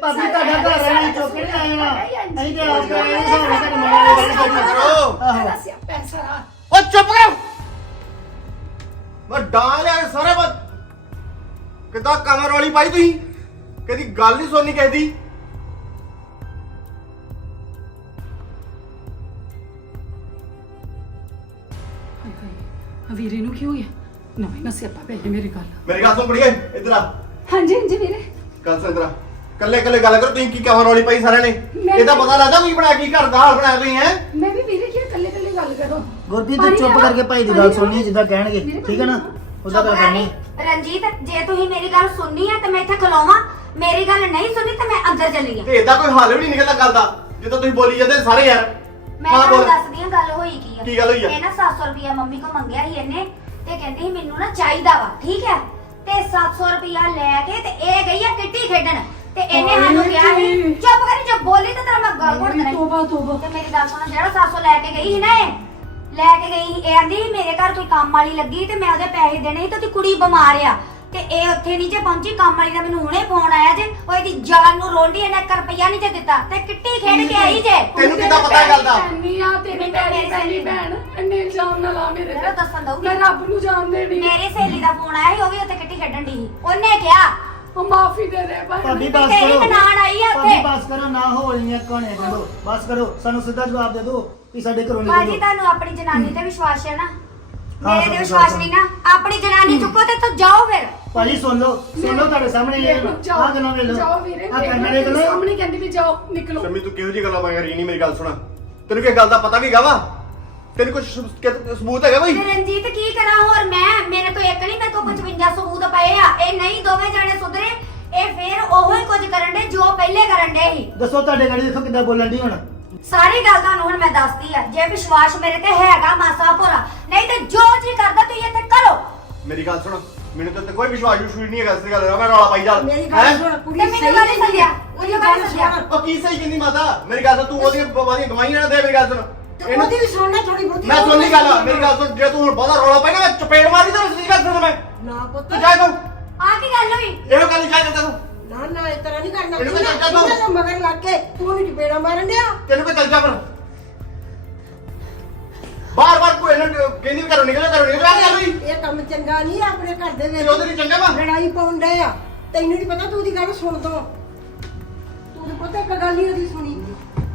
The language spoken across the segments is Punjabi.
ਭਾਬੀ ਤੁਹਾਡਾ ਘਰ ਹੈ ਨਹੀਂ ਚੁੱਕ ਨਹੀਂ ਆਏ ਨਾ ਅਸੀਂ ਤੇ ਆਪ ਕਰਾਏ ਨੇ ਹਿਸਾਬ ਨਾਲ ਮੰਗਾਂਗੇ ਚੁੱਪ ਕਰੋ ਆਹੋ। ਓ ਚੁੱਪ ਕਰੋ। ਮੈਂ ਡਾਂ ਲਿਆ ਸਾਰੇ ਬਸ ਕਿਦਾਂ ਕਮਰ ਵਾਲੀ ਪਾਈ ਤੁਸੀਂ? ਕਦੀ ਗੱਲ ਨਹੀਂ ਸੁਣਨੀ ਕਹਦੀ ਵੀਰੇ ਨੂੰ ਕੀ ਹੋਇਆ? ਨਵੇਂ ਨਾ ਸਿਆਪਾ ਪੈ ਗਿਆ ਮੇਰੀ ਗੱਲ। ਮੇਰੀ ਗੱਲ ਸੁਣ ਬੜੀਏ ਇੱਧਰ ਆ। ਹਾਂਜੀ ਹਾਂਜੀ ਵੀਰੇ। ਗੱਲ ਸੁਣ ਇੱਧਰ ਆ। ਕੱਲੇ ਕੱਲੇ ਗੱਲ ਕਰੋ ਤੁਸੀਂ ਕੀ ਕਮਰ ਵਾਲੀ ਪਾਈ ਸਾਰਿਆਂ ਨੇ? ਮੈਂ- ਇਹਦਾ ਪਤਾ ਲੱਗਦਾ ਕੋਈ ਬਣਾ ਕੀ ਘਰ ਦਾ ਹਾਲ ਬਣਾਇਆ ਤੁਸੀਂ ਹੈ ਮੈਂ ਵੀ ਵੀਰੇ ਕੀ ਇਕੱਲੇ ਇਕੱਲੇ ਗੱਲ ਕਰੋ। ਗੁਰਪ੍ਰੀਤ ਤੂੰ ਚੁੱਪ ਕਰਕੇ ਭਾਈ ਦੀ ਗੱਲ ਸੁਣਨੀ ਜਿੱਦਾਂ ਕਹਿਣਗੇ ਠੀਕ ਹੈ ਨਾ? ਉਹਦਾ ਗੱਲ ਕਰਨੀ। ਰਣਜੀਤ ਜੇ ਤੁਸੀਂ ਮੇਰੀ ਗੱਲ ਸੁਣਨੀ ਹੈ ਤਾਂ ਮੈਂ ਇੱਥੇ ਖਲੋਵਾਂ ਮੇਰੀ ਗੱਲ ਨਹੀਂ ਸੁਣੀ ਤਾਂ ਮੈਂ ਅੰਦਰ ਚੱਲੀ ਆ। ਤੇ ਇਹਦਾ ਕੋਈ ਹੱਲ ਵੀ ਨਹੀਂ ਨਿਕਲਦਾ ਗੱਲ ਦਾ ਜਿੱਦਾਂ ਤੁਸੀਂ ਬੋਲੀ ਜਾਂਦੇ ਸਾਰੇ ਯਾਰ। ਮੈਂ ਹਾਂ, ਤੁਹਾਨੂੰ ਬੋਲ। ਦੱਸਦੀ ਹਾਂ ਗੱਲ ਹੋਈ ਕੀ ਆ। ਕੀ ਗੱਲ ਹੋਈ ਆ? ਇਹ ਨਾ 700 ਰੁਪਿਆ ਮੰਮੀ ਕੋ ਮੰਗਿਆ ਸੀ ਇਹਨੇ ਤੇ ਕਹਿੰਦੀ ਸੀ ਮੈਨੂੰ ਨਾ ਚਾਹੀਦਾ ਵਾ ਠੀਕ ਹੈ? ਤੇ 700 ਰੁਪਿਆ ਲੈ ਕੇ ਤੇ ਇਹ ਗਈ ਆ ਕਿੱਟੀ ਖੇਡਣ। ਤੇ ਇਹਨੇ ਸਾਨੂੰ ਕਿਹਾ ਸੀ। ਚੁੱਪ ਕਰੀ ਜੇ ਬੋਲੀ ਤਾਂ ਤੇਰਾ ਮੈਂ ਗਲ ਘੁੱਟ ਦੇਣਾ ਸੀ। ਤੋਬਾ ਤੋਬਾ ਤੇ ਮੇਰੀ ਗੱਲ ਸੁਣ ਜਿਹੜਾ 700 ਲੈ ਕੇ ਗਈ ਸੀ ਨਾ ਇਹ ਲੈ ਕੇ ਗਈ ਸੀ, ਇਹ ਆਂਦੀ ਸੀ ਮੇਰੇ ਘਰ ਕੋਈ ਕੰਮ ਵਾਲੀ ਲੱਗੀ ਤੇ ਮੈਂ ਉਹਦੇ ਪੈਸੇ ਦੇਣੇ ਸੀ ਤੇ ਉਹਦੀ ਕੁੜੀ ਬਿਮਾਰ ਆ ਤੇ ਇਹ ਉੱਥੇ ਨਹੀਂ ਜੇ ਪਹੁੰਚੀ ਕੰਮ ਵਾਲੀ ਦਾ ਮੈਨੂੰ ਹੁਣੇ ਫੋਨ ਆਇਆ ਜੇ ਉਹ ਇਹਦੀ ਜਾਨ ਨੂੰ ਰੋਂਡੀ ਇਹਨੇ 1 ਰੁਪਿਆ ਨਹੀਂ ਜੇ ਦਿੱਤਾ ਤੇ ਕਿੱਟੀ ਖੇਡ ਕੇ ਆਈ ਜੇ ਤੈਨੂੰ ਕਿੱਦਾਂ ਪਤਾ ਇਹ ਗੱਲ ਦਾ ਨਹੀਂ ਆ ਤੇਰੀ ਭੈਣ ਪਹਿਲੀ ਭੈਣ ਇੰਨੇ ਇਲਜ਼ਾਮ ਨਾ ਲਾ ਮੇਰੇ ਮੇਰਾ ਤੇ ਦੱਸਣ ਦਊਗੀ ਮੈਂ ਰੱਬ ਨੂੰ ਜਾਣ ਦੇਣੀ ਮੇਰੀ ਸਹੇਲੀ ਦਾ ਫੋਨ ਆਇਆ ਸੀ ਉਹ ਵੀ ਉੱਥੇ ਕਿੱਟੀ ਖੇਡਣ ਦੀ ਸੀ ਉਹਨੇ ਕਿਹਾ ਉਹ ਮਾਫੀ ਦੇ ਦੇ ਭਾਈ। ਭਾਬੀ। ਬਸ ਤੇਰੀ ਕਰੋ। ਨਨਾਣ ਆਈ ਆ ਭਾਬੀ ਉੱਥੇ। ਬਸ ਕਰੋ ਨਾ ਹੋਲੀਆਂ ਕਹਾਣੀਆਂ ਕੱਢੋ ਬਸ ਕਰੋ ਸਾਨੂੰ ਸਿੱਧਾ ਜਵਾਬ ਦੇ ਦਿਓ ਵੀ ਸਾਡੇ ਘਰੋਂ ਬਾਜੀ ਨਿਕਲੋ ਤੁਹਾਨੂੰ ਆਪਣੀ ਜਨਾਨੀ ਤੇ ਵਿਸ਼ਵਾਸ ਹੈ ਨਾ? ਹਾਂ, ਮੇਰੇ ਤੇ ਸਭ ਵਿਸ਼ਵਾਸ ਵਿਸ਼ਵਾਸ ਨਹੀਂ ਨਾ। ਆਪਣੀ ਜਨਾਨੀ ਚੁੱਕੋ ਤੇ ਤੂੰ ਜਾਓ ਫਿਰ। ਭਾਜੀ ਸੁਣ ਲਓ ਸੁਣ ਲਓ ਤੁਹਾਡੇ ਸਾਹਮਣੇ ਇਹ ਜਾਓ। ਆ ਗੱਲਾਂ ਵੇਖ ਲਓ। ਜਾਓ ਵੀਰੇ ਆ ਕਰਨ ਵਾਲੇ ਗੱਲਾਂ ਸਾਹਮਣੇ ਕਹਿੰਦੀ ਵੀ ਜਾਓ ਨਿਕਲੋ। ਸ਼ਮੀ ਤੂੰ ਕਿਹੋ ਜੀ ਗੱਲਾਂ ਮੰਗ ਰਹੀ ਨਹੀਂ ਮੇਰੀ ਗੱਲ ਸੁਣਾ। ਤੈਨੂੰ ਕੀ ਗੱਲ ਦਾ ਪਤਾ ਵੀ ਹੈਗਾ ਵਾ? ਤੈਨੂੰ ਕੁਝ ਸਬੂਤ ਹੈਗਾ ਬਈ ਤੇ ਰਣਜੀਤ ਕੀ ਕਰਾਂ ਹੋਰ? ਮੈਂ ਮੇਰੇ ਕੋਲ ਇੱਕ ਨਹੀਂ ਮੇਰੇ ਕੋਲ 55 ਸਬੂਤ ਪਏ ਆ। ਇਹ ਨਹੀਂ ਦੋਵੇਂ ਜਾਣੇ ਸੁਧਰੇ। ਇਹ ਫੇਰ ਉਹੋ ਹੀ ਕੁਝ ਕਰਨ ਦੇ ਜੋ ਪਹਿਲੇ ਕਰਨ ਦੇ ਸੀ। ਦੱਸੋ ਤੁਹਾਡੇ ਗਾੜੀ ਦੇਖੋ ਕਿੱਦਾਂ ਬੋਲਣ ਦੀ ਹੁਣ। ਸਾਰੀ ਗੱਲ ਤੁਹਾਨੂੰ ਹੁਣ ਮੈਂ ਦੱਸਦੀ ਆ। ਜੇ ਵਿਸ਼ਵਾਸ ਮੇਰੇ ਤੇ ਹੈਗਾ ਮਾਸਾ ਭੋਰਾ ਨਹੀਂ ਤੇ ਜੋ ਜੀ ਕਰਦਾ ਤੁਸੀਂ ਇੱਥੇ ਕਰੋ। ਮੇਰੀ ਗੱਲ ਸੁਣ। ਮੈਨੂੰ ਤਾਂ ਉੱਤੇ ਕੋਈ ਵਿਸ਼ਵਾਸ ਵਿਸ਼ਵਾਸ ਨਹੀਂ ਹੈਗਾ ਇਸ ਗੱਲ ਦਾ। ਮੈਂ ਰੌਲਾ ਪਾਈ ਜਾ ਮੇਰੀ ਗੱਲ ਸੁਣ ਤੇ ਕੁੜੀ ਮੈਨੂੰ ਸਹੀ ਗੱਲ ਨਹੀਂ ਕਹਿੰਦੀ ਆ। ਸੱਦਿਆ ਉਹਦੀ ਉਹਦੀ ਗੱਲ ਸੱਦਿਆ ਸੁਣ। ਉਹ ਕੀ ਸਹੀ ਕਹਿੰਦੀ ਮਾਤਾ? ਮੇਰੀ ਗੱਲ ਸੁਣ ਤੂੰ ਉਹਦੀਆਂ ਬਾਦੀਆਂ ਗਵਾਈਆਂ ਨਾ ਦੇ ਮੇਰੀ ਗੱਲ ਸੁਣ। ਤੇ ਉਹਦੀ ਵੀ ਸੁਣਨਾ ਥੋੜੀ ਬਹੁਤੀ ਮੈਂ ਸੁਣਨੀ ਗੱਲ ਮੇਰੀ ਗੱਲ ਸੁਣ ਜੇ ਤੂੰ ਹੁਣ ਬਹੁਤਾ ਰੌਲਾ ਨਾ ਮੈਂ ਚਪੇੜ ਮਾਰੀ ਤਾਂ ਸਹੀ ਗੱਲ ਸੁਣ ਮੈਂ। ਨਾ ਪੁੱਤ। ਤੂੰ ਜਾ ਤੂੰ ਆ ਕੀ ਗੱਲ ਹੋਈ? ਇਹੋ ਗੱਲ ਨਹੀਂ ਚਾਹੀਦਾ ਤੈਨੂੰ ਨਾ ਨਾ ਇਸ ਤਰ੍ਹਾਂ ਨਹੀਂ ਕਰਨਾ। ਇਹਨੂੰ ਤੂੰ ਤਾਂ ਜਾ। ਤੂੰ ਤਾਂ ਮਗਰ ਲੱਗ ਕੇ ਤੂੰ ਨਹੀਂ ਚਪੇੜਾ ਮਾਰਨ ਡਿਆ? ਤੈਨੂੰ ਕੋਈ ਚੱਲ ਜਾ ਫਿਰ। ਬਾਰ ਬਾਰ ਕੋਈ ਇਹਨਾਂ ਕਹਿੰਦੀ ਵੀ ਘਰੋਂ ਨਿਕਲ ਘਰੋਂ ਨਿਕਲ ਆ ਗੱਲ ਹੋਈ? ਇਹ ਕੰਮ ਚੰਗਾ ਨਹੀਂ ਆਪਣੇ ਘਰ ਦੇ ਤੇ ਉਹਦੇ ਲਈ ਚੰਗਾ ਵਾ? ਲੜਾਈ ਡਏ ਆ। ਤੈਨੂੰ ਨਹੀਂ ਪਤਾ ਤੂੰ ਉਹਦੀ ਗੱਲ ਸੁਣ ਦੋ ਤੂੰ ਤਾਂ ਪਤਾ ਇੱਕ ਗੱਲ ਹੀ ਉਹਦੀ ਸੁਣੀ।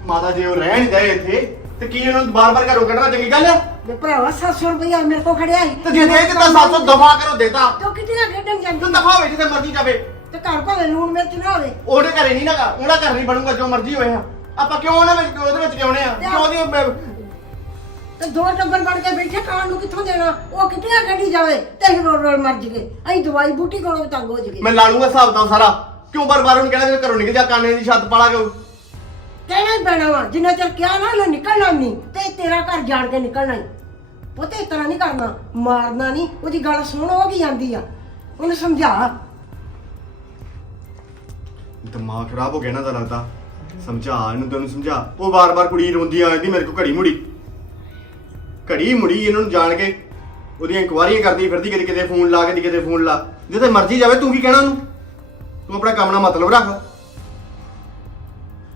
ਮਾਤਾ ਜੇ ਉਹ ਰਹਿ ਨਹੀਂ ਦੇ ਇੱਥੇ। ਤੇ ਕੀ ਉਹਨਾਂ ਨੂੰ ਬਾਰ ਬਾਰ ਘਰੋਂ ਕੱਢਣਾ ਚੰਗੀ ਗੱਲ ਆ? ਮੇਰੇ ਭਰਾਵਾ 700 ਰੁਪਇਆ ਮੇਰੇ ਕੋਲ ਖੜਿਆ ਸੀ। ਤੇ ਜੇ ਦੇ ਦਿੱਤਾ 700 ਦਫਾ ਕਰੋ ਦੇਤਾ। ਤੂੰ ਕਿੱਥੇ ਨਾ ਖੇਡਣ ਤੂੰ ਜਾਂਦੀ ਦਫਾ ਹੋਵੇ ਜਿੱਥੇ ਮਰਜ਼ੀ ਜਾਵੇ। ਤੇ ਘਰ ਭਾਵੇਂ ਲੂਣ ਮਿਰਚ ਨਾ ਹੋਵੇ। ਉਹਦੇ ਘਰੇ ਨਹੀਂ ਨਾਗਾ ਉਹਦਾ ਘਰ ਨਹੀਂ ਬਣੂਗਾ ਜੋ ਮਰਜ਼ੀ ਹੋਏ ਆ। ਆਪਾਂ ਕਿਉਂ ਉਹਨਾਂ ਵਿੱਚ ਉਹਦੇ ਵਿੱਚ ਕਿਉਂ ਨੇ ਆ? ਕਿਉਂ ਦੀ ਤੇ ਦੋ ਟੱਬਰ ਬਣ ਕੇ ਬੈਠੇ ਖਾਣ ਨੂੰ ਕਿੱਥੋਂ ਦੇਣਾ? ਉਹ ਕਿੱਥੇ ਕੱਢੀ ਜਾਵੇ? ਤੇ ਅਸੀਂ ਰੋਲ ਰੋਲ ਮਰ ਜਗੇ ਅਸੀਂ ਦਵਾਈ ਬੂਟੀ ਕੋਲੋਂ ਵੀ ਤੰਗ ਹੋ ਜਗੇ ਮੈਂ ਲਾ ਲੂੰਗਾ ਹਿਸਾਬ ਤਾਂ ਸਾਰਾ। ਕਿਉਂ ਬਾਰ ਬਾਰ ਉਹਨੂੰ ਕਹਿਣਾ ਵੀ ਘਰੋਂ ਨਿਕਲ ਜਾ ਕਾਨੇ ਦੀ ਛੱਤ ਪਾਲਾ ਕਿਉਂ? ਕਹਿਣਾ ਹੀ ਪੈਣਾ ਵਾ, ਜਿੰਨਾ ਚਿਰ ਕਿਹਾ ਨਾ ਲੈ ਨਿਕਲਣਾ ਨਹੀਂ। ਤੇ ਤੇਰਾ ਘਰ ਜਾਣ ਕੇ ਨਿਕਲਣਾ ਹੀ। ਪੁੱਤੇ, ਇਸ ਤਰ੍ਹਾਂ ਨਹੀਂ ਕਰਨਾ। ਮਾਰਨਾ ਨਹੀਂ, ਉਹਦੀ ਗੱਲ ਸੁਣ, ਉਹ ਕੀ ਜਾਂਦੀ ਆ। ਉਹਨੂੰ ਸਮਝਾ। ਦਿਮਾਗ ਖਰਾਬ ਹੋ ਗਿਆ ਨਾ ਦਾ ਲੱਗਦਾ ਸਮਝਾ, ਇਹਨੂੰ ਤੈਨੂੰ ਸਮਝਾ। ਉਹ ਵਾਰ ਵਾਰ ਕੁੜੀ ਰੋਂਦੀ ਆ ਜਾਂਦੀ, ਮੇਰੇ ਕੋਲ ਘੜੀ ਮੁੜੀ। ਘੜੀ ਮੁੜੀ ਇਹਨਾਂ ਨੂੰ ਜਾਣ ਕੇ, ਉਹਦੀਆਂ ਇਨਕੁਆਰੀਆਂ ਕਰਦੀ ਫਿਰਦੀ ਕਦੇ ਕਿਤੇ ਫੋਨ ਲਾ ਕਦੇ ਕਿਤੇ ਫੋਨ ਲਾ। ਜਿੱਥੇ ਮਰਜ਼ੀ ਜਾਵੇ, ਤੂੰ ਕੀ ਕਹਿਣਾ ਉਹਨੂੰ? ਤੂੰ ਆਪਣਾ ਕੰਮ ਨਾਲ ਮਤਲਬ ਰੱਖ।